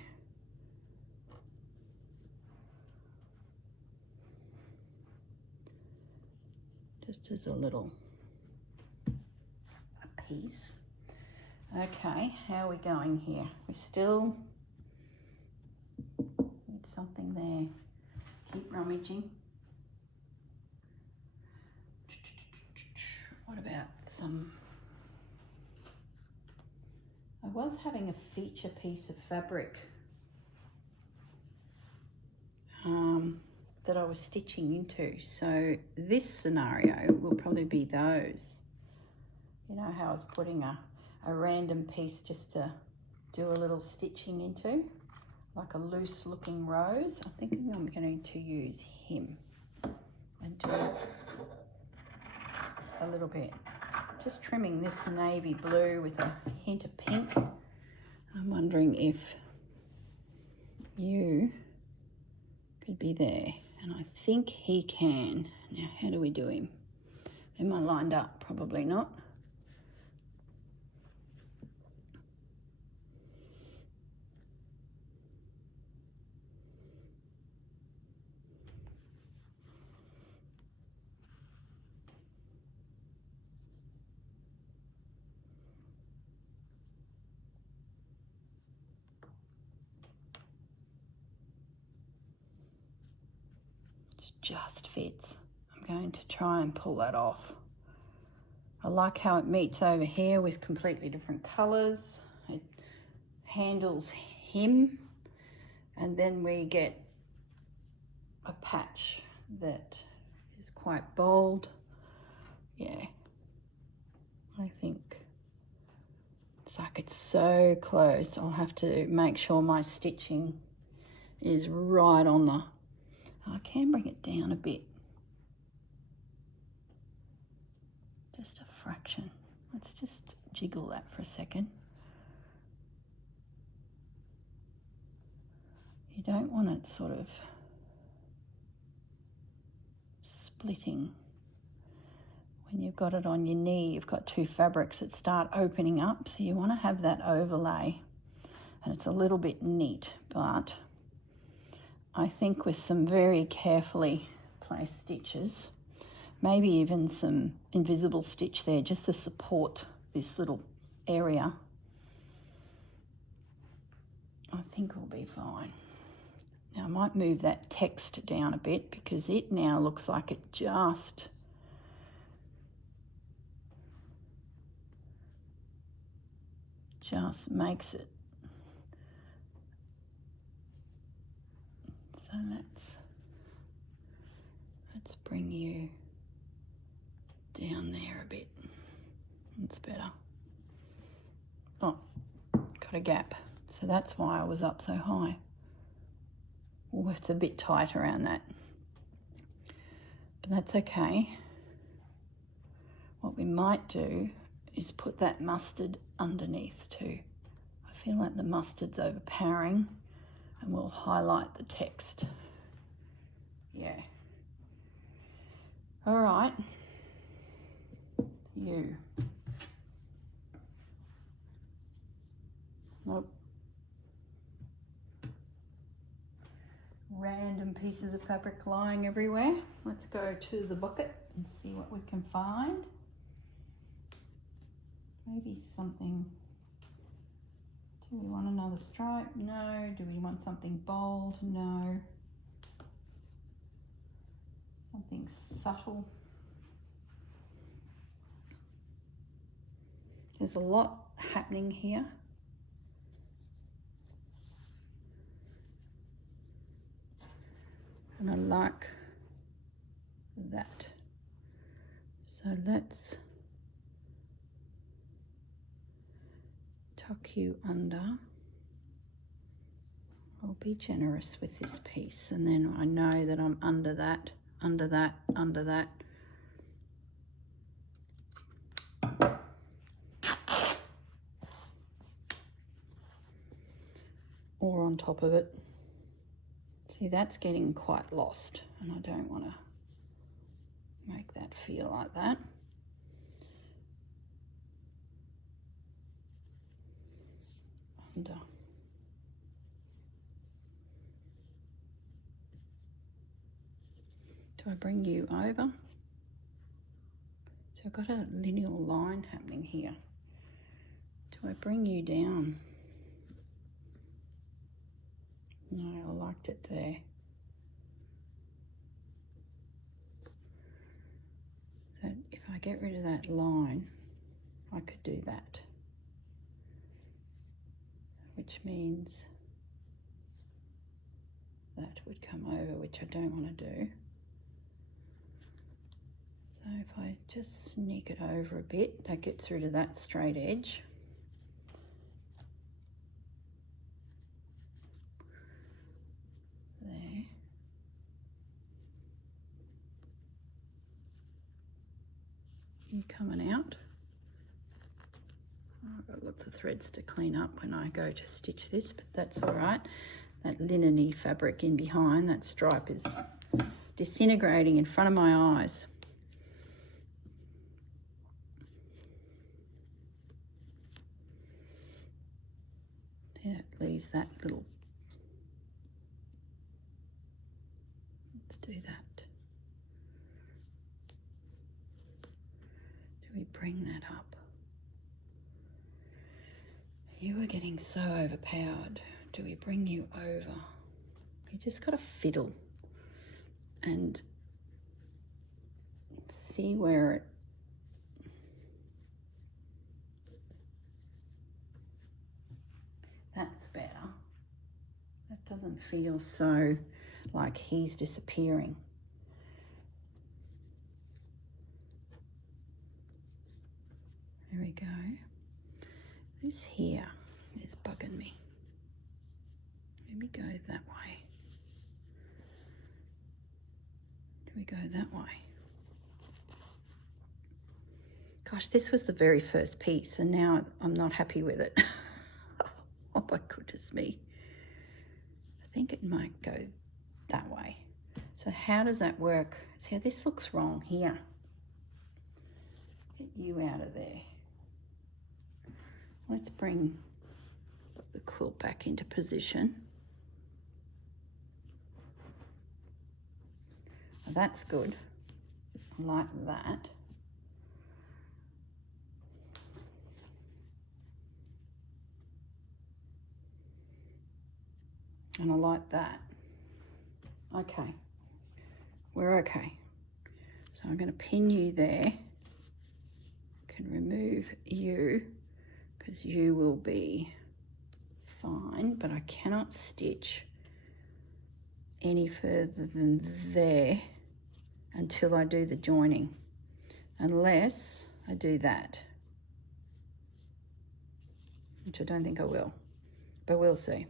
Just as a little piece. Okay, how are we going here? We still need something there. Keep rummaging. What about some... I was having a feature piece of fabric that I was stitching into. So this scenario will probably be those. You know how I was putting a random piece just to do a little stitching into, like a loose looking rose. I think I'm going to use him and do a little bit. Just trimming this navy blue with a hint of pink. I'm wondering if you could be there, and I think he can. Now, how do we do him? Am I lined up? Probably not. Just fits. I'm going to try and pull that off. I like how it meets over here with completely different colours. It handles him, and then we get a patch that is quite bold. Yeah, I think it's like it's so close. I'll have to make sure my stitching is right on the... I can bring it down a bit. Just a fraction. Let's just jiggle that for a second. You don't want it sort of splitting. When you've got it on your knee, you've got two fabrics that start opening up, so you want to have that overlay. And it's a little bit neat, but I think with some very carefully placed stitches, maybe even some invisible stitch there just to support this little area, I think we'll be fine. Now I might move that text down a bit because it now looks like it just makes it. So let's bring you... down there a bit. It's better. Oh, got a gap. So that's why I was up so high. Oh, it's a bit tight around that. But that's okay. What we might do is put that mustard underneath too. I feel like the mustard's overpowering, and we'll highlight the text. Yeah. All right. You. Nope. Random pieces of fabric lying everywhere. Let's go to the bucket and see what we can find. Maybe something. Do we want another stripe? No. Do we want something bold? No. Something subtle. There's a lot happening here. And I like that. So let's tuck you under. I'll be generous with this piece, and then I know that I'm under that, under that, under that. Or on top of it. See, that's getting quite lost, and I don't want to make that feel like that. Under. Do I bring you over? So I've got a linear line happening here. Do I bring you down? No, I liked it there. So if I get rid of that line, I could do that. Which means that would come over, which I don't want to do. So if I just sneak it over a bit, that gets rid of that straight edge. There. You coming out. Oh, I've got lots of threads to clean up when I go to stitch this, but that's all right. That linen-y fabric in behind, that stripe is disintegrating in front of my eyes. Yeah, it leaves that little. Let's do that. Do we bring that up? You are getting so overpowered. Do we bring you over? You just got to fiddle and see where it. That's better. That doesn't feel so like he's disappearing. There we go. This here is bugging me. Maybe go that way. Do we go that way? Gosh, this was the very first piece, and now I'm not happy with it. Oh my goodness me. I think it might go that way. So how does that work? See, this looks wrong here. Get you out of there. Let's bring the quilt back into position. Well, that's good. I like that. And I like that. Okay, we're okay. So I'm going to pin you there. Can remove you because you will be fine, but I cannot stitch any further than there until I do the joining, unless I do that. which I don't think I will, but we'll see.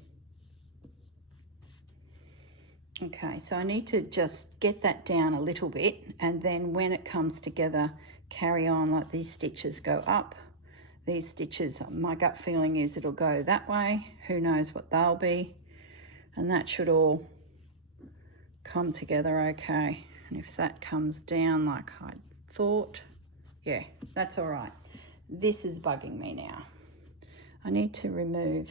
Okay, so I need to just get that down a little bit, and then when it comes together, carry on. Like these stitches go up, these stitches, my gut feeling is it'll go that way. Who knows what they'll be, and that should all come together okay. And if that comes down like I thought, yeah, that's all right. This is bugging me now. I need to remove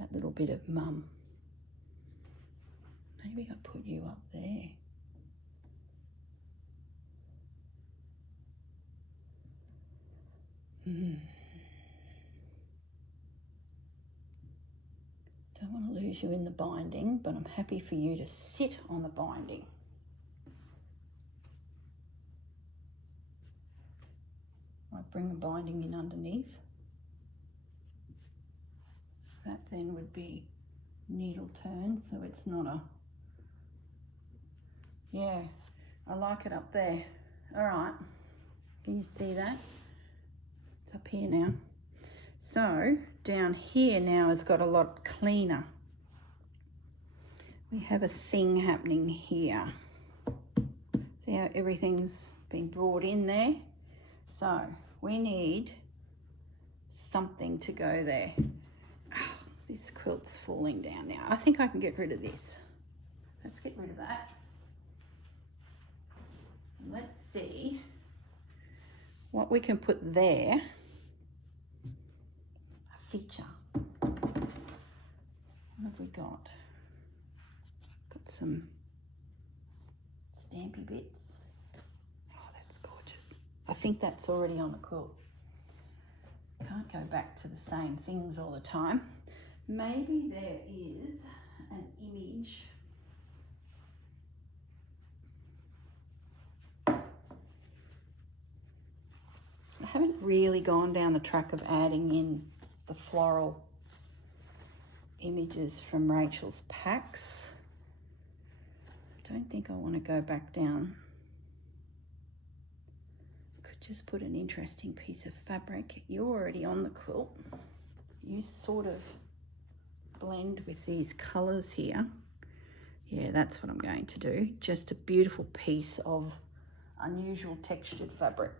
that little bit of mum. Maybe I put you up there. Don't want to lose you in the binding, but I'm happy for you to sit on the binding. I bring the binding in underneath. That then would be needle turn, so it's not a, yeah, I like it up there. All right, can you see that? It's up here now. So down here now has got a lot cleaner. We have a thing happening here. See how everything's been brought in there? So we need something to go there. Oh, this quilt's falling down now. I think I can get rid of this. Let's get rid of that. And let's see what we can put there. A feature. What have we got? Got some stampy bits. Oh, that's gorgeous. I think that's already on the quilt. Can't go back to the same things all the time. Maybe there is an image. I haven't really gone down the track of adding in the floral images from Rachel's packs. I don't think I want to go back down. Could just put an interesting piece of fabric. You're already on the quilt. You sort of blend with these colours here. Yeah, that's what I'm going to do. Just a beautiful piece of unusual textured fabric.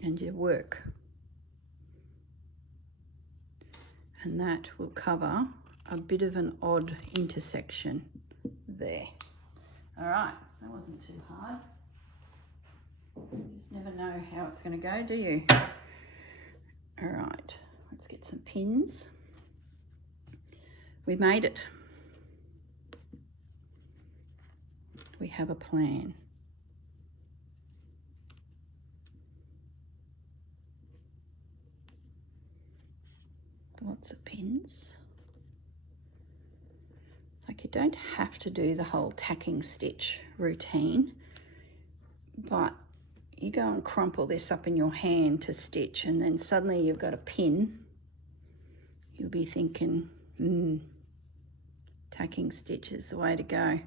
And your work. And that will cover a bit of an odd intersection there. All right, that wasn't too hard. You just never know how it's going to go, do you? All right, let's get some pins. We made it. We have a plan. Lots of pins. Like, you don't have to do the whole tacking stitch routine, but you go and crumple this up in your hand to stitch, and then suddenly you've got a pin. You'll be thinking, tacking stitch is the way to go.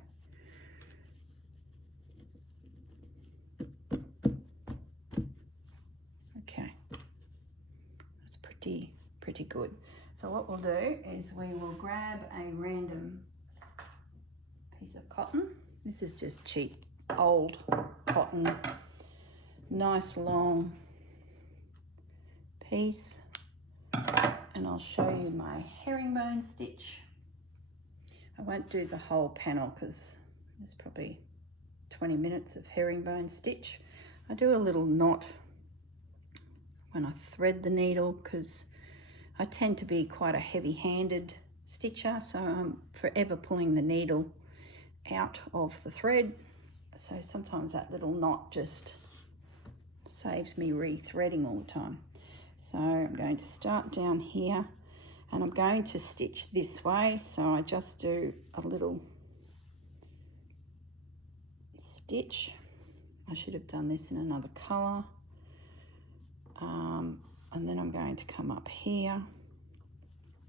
Okay, that's pretty good. So what we'll do is we will grab a random piece of cotton. This is just cheap old cotton, nice long piece, and I'll show you my herringbone stitch. I won't do the whole panel because there's probably 20 minutes of herringbone stitch. I do a little knot when I thread the needle because I tend to be quite a heavy-handed stitcher, so I'm forever pulling the needle out of the thread. So sometimes that little knot just saves me re-threading all the time. So I'm going to start down here, and I'm going to stitch this way. So I just do a little stitch. I should have done this in another colour. And then I'm going to come up here,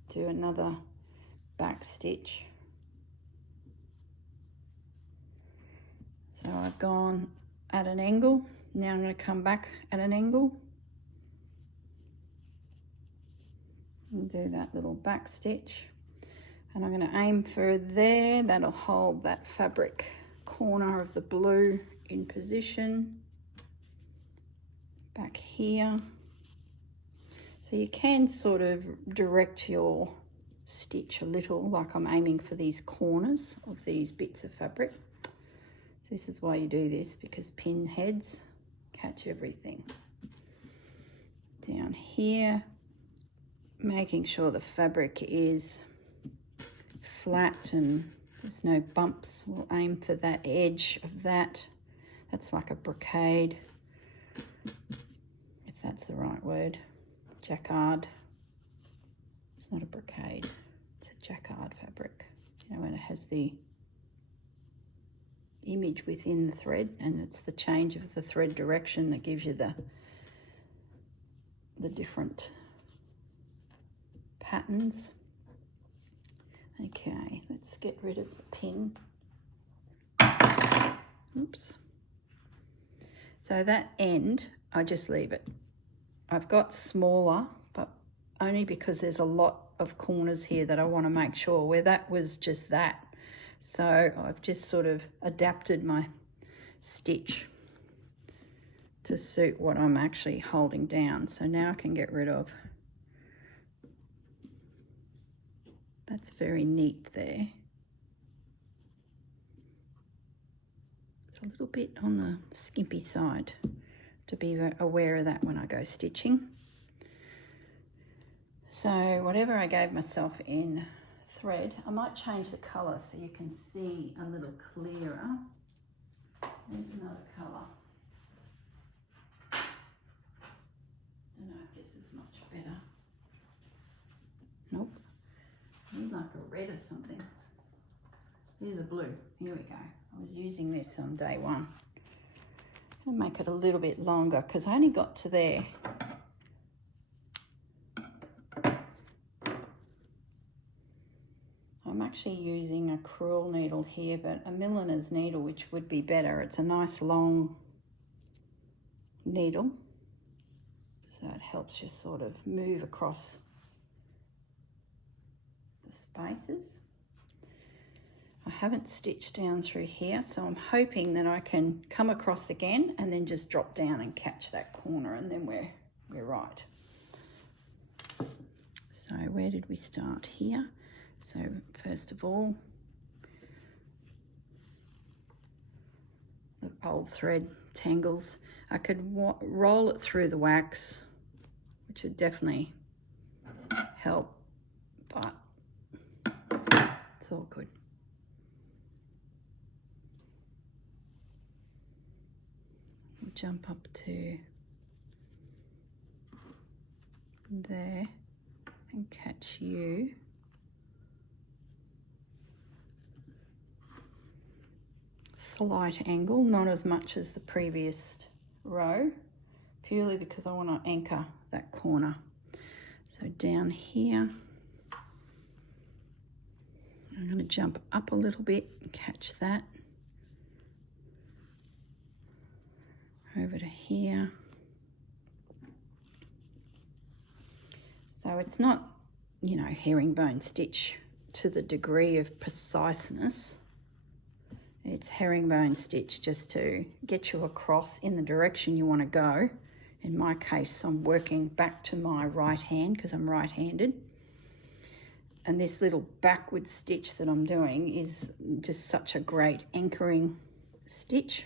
do another back stitch. So I've gone at an angle. Now I'm going to come back at an angle and do that little back stitch. And I'm going to aim for there. That'll hold that fabric corner of the blue in position. Back here. So you can sort of direct your stitch a little, like I'm aiming for these corners of these bits of fabric. This is why you do this, because pin heads catch everything. Down here, making sure the fabric is flat and there's no bumps. We'll aim for that edge of that. That's like a brocade, if that's the right word. Jacquard. It's not a brocade, it's a jacquard fabric. You know, when it has the image within the thread, and it's the change of the thread direction that gives you the different patterns. Okay, let's get rid of the pin. Oops. So that end, I just leave it. I've got smaller, but only because there's a lot of corners here that I want to make sure, where that was just that. So I've just sort of adapted my stitch to suit what I'm actually holding down. So now I can get rid of. That's very neat there. It's a little bit on the skimpy side, to be aware of that when I go stitching. So whatever I gave myself in thread, I might change the colour so you can see a little clearer. There's another colour. Don't know if this is much better. Nope. I need like a red or something. Here's a blue. Here we go. I was using this on day one. I'll make it a little bit longer because I only got to there. I'm actually using a crewel needle here, but a milliner's needle, which would be better. It's a nice long needle, so it helps you sort of move across the spaces. I haven't stitched down through here, so I'm hoping that I can come across again and then just drop down and catch that corner, and then we're right. So where did we start here? So first of all, the old thread tangles. I could roll it through the wax, which would definitely help, but it's all good. We'll jump up to there and catch you. Slight angle, not as much as the previous row, purely because I want to anchor that corner. So down here, I'm going to jump up a little bit and catch that. Over to here. So it's not, you know, herringbone stitch to the degree of preciseness. It's herringbone stitch just to get you across in the direction you want to go. In my case, I'm working back to my right hand because I'm right-handed. And this little backward stitch that I'm doing is just such a great anchoring stitch.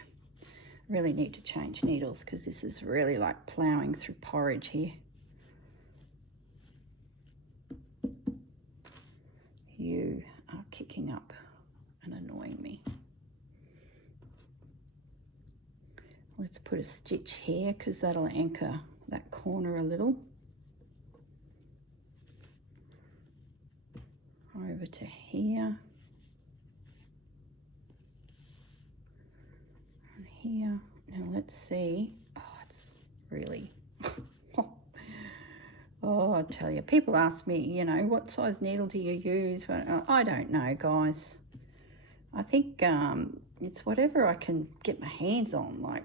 Really need to change needles because this is really like ploughing through porridge here. You are kicking up and annoying me. Let's put a stitch here because that'll anchor that corner a little. Over to here. And here. Now let's see. Oh, it's really... Oh, I tell you, people ask me, you know, what size needle do you use? Well, I don't know, guys. I think it's whatever I can get my hands on, like,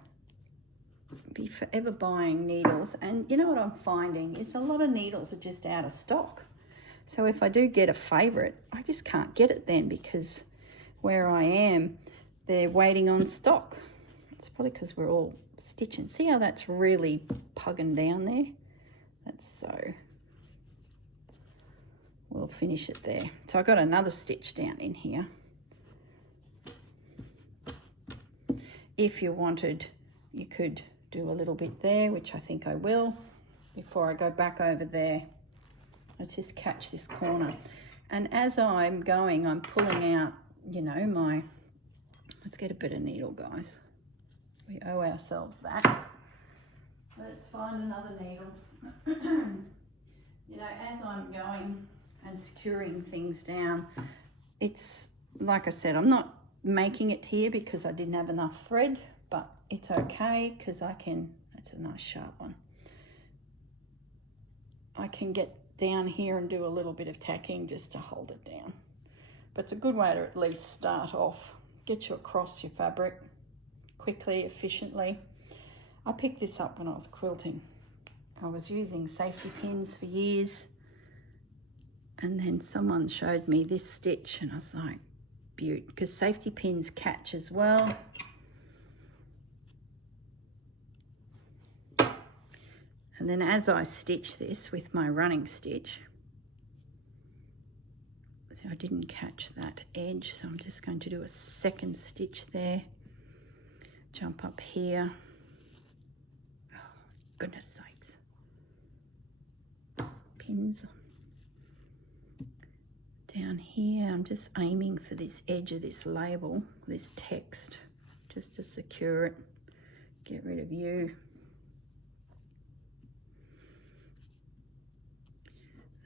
be forever buying needles. And you know what I'm finding is a lot of needles are just out of stock. So if I do get a favourite, I just can't get it then, because where I am, they're waiting on stock. It's probably because we're all stitching. See how that's really pugging down there? That's so... We'll finish it there. So I got another stitch down in here. If you wanted, you could do a little bit there, which I think I will, before I go back over there. Let's just catch this corner. And as I'm going, I'm pulling out, you know, my... Let's get a bit of needle, guys. We owe ourselves that. Let's find another needle. You know, as I'm going and securing things down, it's like I said, I'm not making it here because I didn't have enough thread, but it's okay because I can... That's a nice sharp one. I can get down here and do a little bit of tacking just to hold it down. But it's a good way to at least start off. Get you across your fabric quickly, efficiently. I picked this up when I was quilting. I was using safety pins for years, and then someone showed me this stitch and I was like, beaut, because safety pins catch as well. And then as I stitch this with my running stitch, so I didn't catch that edge, so I'm just going to do a second stitch there, jump up here. Oh, goodness sakes. Pins. Down here, I'm just aiming for this edge of this label, this text, just to secure it, get rid of you.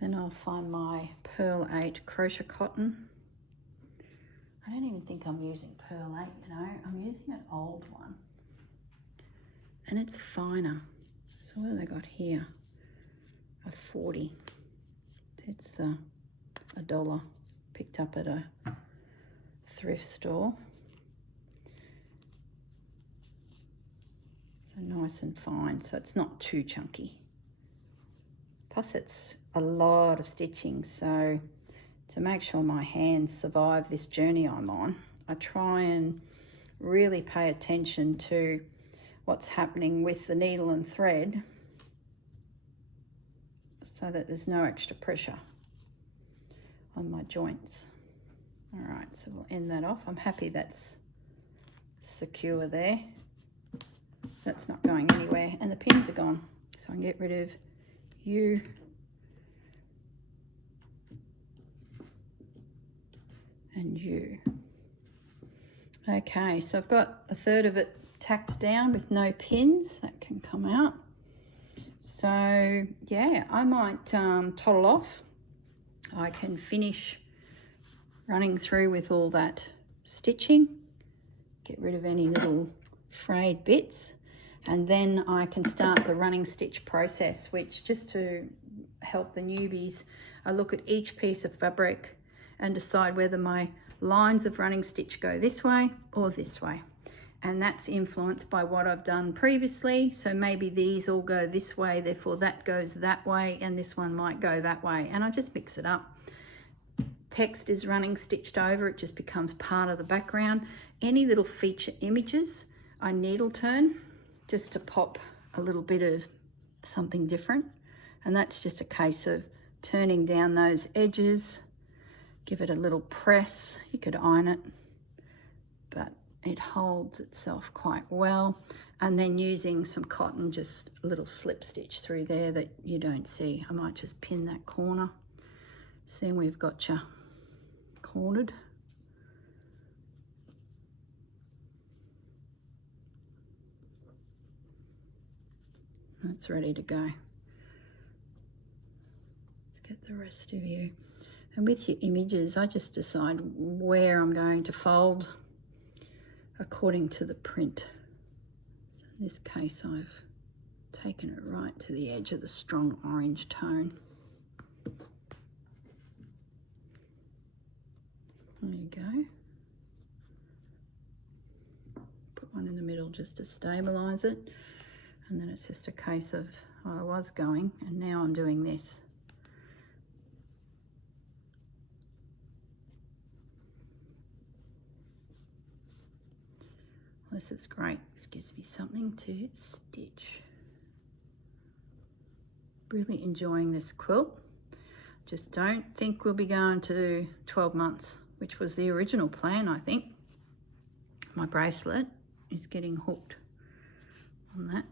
Then I'll find my Pearl 8 crochet cotton. I don't even think I'm using Pearl 8, you know, I'm using an old one. And it's finer. So what have they got here? A 40. It's $1 picked up at a thrift store. So nice and fine, so it's not too chunky. Plus it's a lot of stitching, so to make sure my hands survive this journey I'm on, I try and really pay attention to what's happening with the needle and thread so that there's no extra pressure on my joints. All right, so we'll end that off. I'm happy that's secure there. That's not going anywhere, and the pins are gone, so I can get rid of you and you. Okay, so I've got a third of it tacked down with no pins. That can come out. So yeah, I might toddle off. I can finish running through with all that stitching, get rid of any little frayed bits, and then I can start the running stitch process, which, just to help the newbies, I look at each piece of fabric and decide whether my lines of running stitch go this way or this way. And that's influenced by what I've done previously. So maybe these all go this way, therefore that goes that way, and this one might go that way. And I just mix it up. Text is running stitched over, it just becomes part of the background. Any little feature images, I needle turn just to pop a little bit of something different. And that's just a case of turning down those edges, give it a little press. You could iron it, but it holds itself quite well. And then using some cotton, just a little slip stitch through there that you don't see. I might just pin that corner. See, we've got you cornered. That's ready to go. Let's get the rest of you. And with your images, I just decide where I'm going to fold according to the print. So in this case, I've taken it right to the edge of the strong orange tone. There you go. Put one in the middle just to stabilize it. And then it's just a case of, well, I was going and now I'm doing this. This is great. This gives me something to stitch. Really enjoying this quilt. Just don't think we'll be going to 12 months, which was the original plan, I think. My bracelet is getting hooked on that.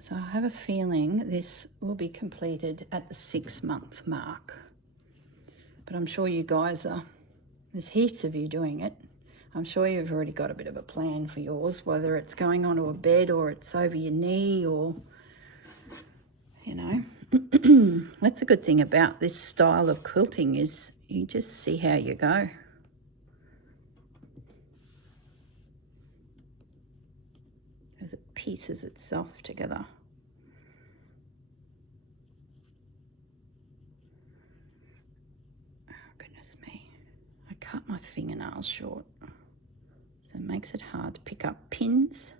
So I have a feeling this will be completed at the 6-month mark. But I'm sure you guys are, there's heaps of you doing it. I'm sure you've already got a bit of a plan for yours, whether it's going onto a bed or it's over your knee or, you know. That's a good thing about this style of quilting is you just see how you go. As it pieces itself together. Oh, goodness me. I cut my fingernails short. So it makes it hard to pick up pins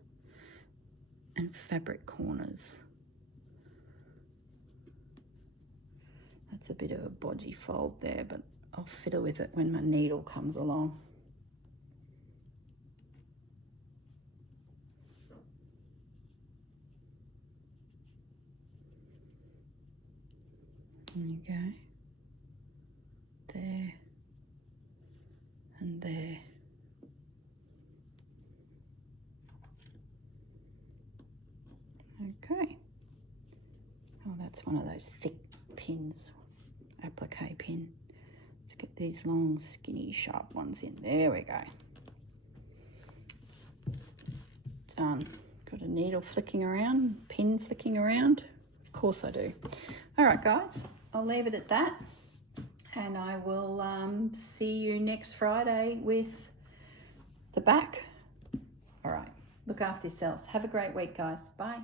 and fabric corners. That's a bit of a bodgy fold there, but I'll fiddle with it when my needle comes along. There you go. There and there. Okay. Oh, that's one of those thick pins, applique pin. Let's get these long, skinny, sharp ones in. There we go. Done. Got a needle flicking around, pin flicking around. Of course I do. All right, guys, I'll leave it at that. And I will see you next Friday with the back. All right, look after yourselves. Have a great week, guys. Bye.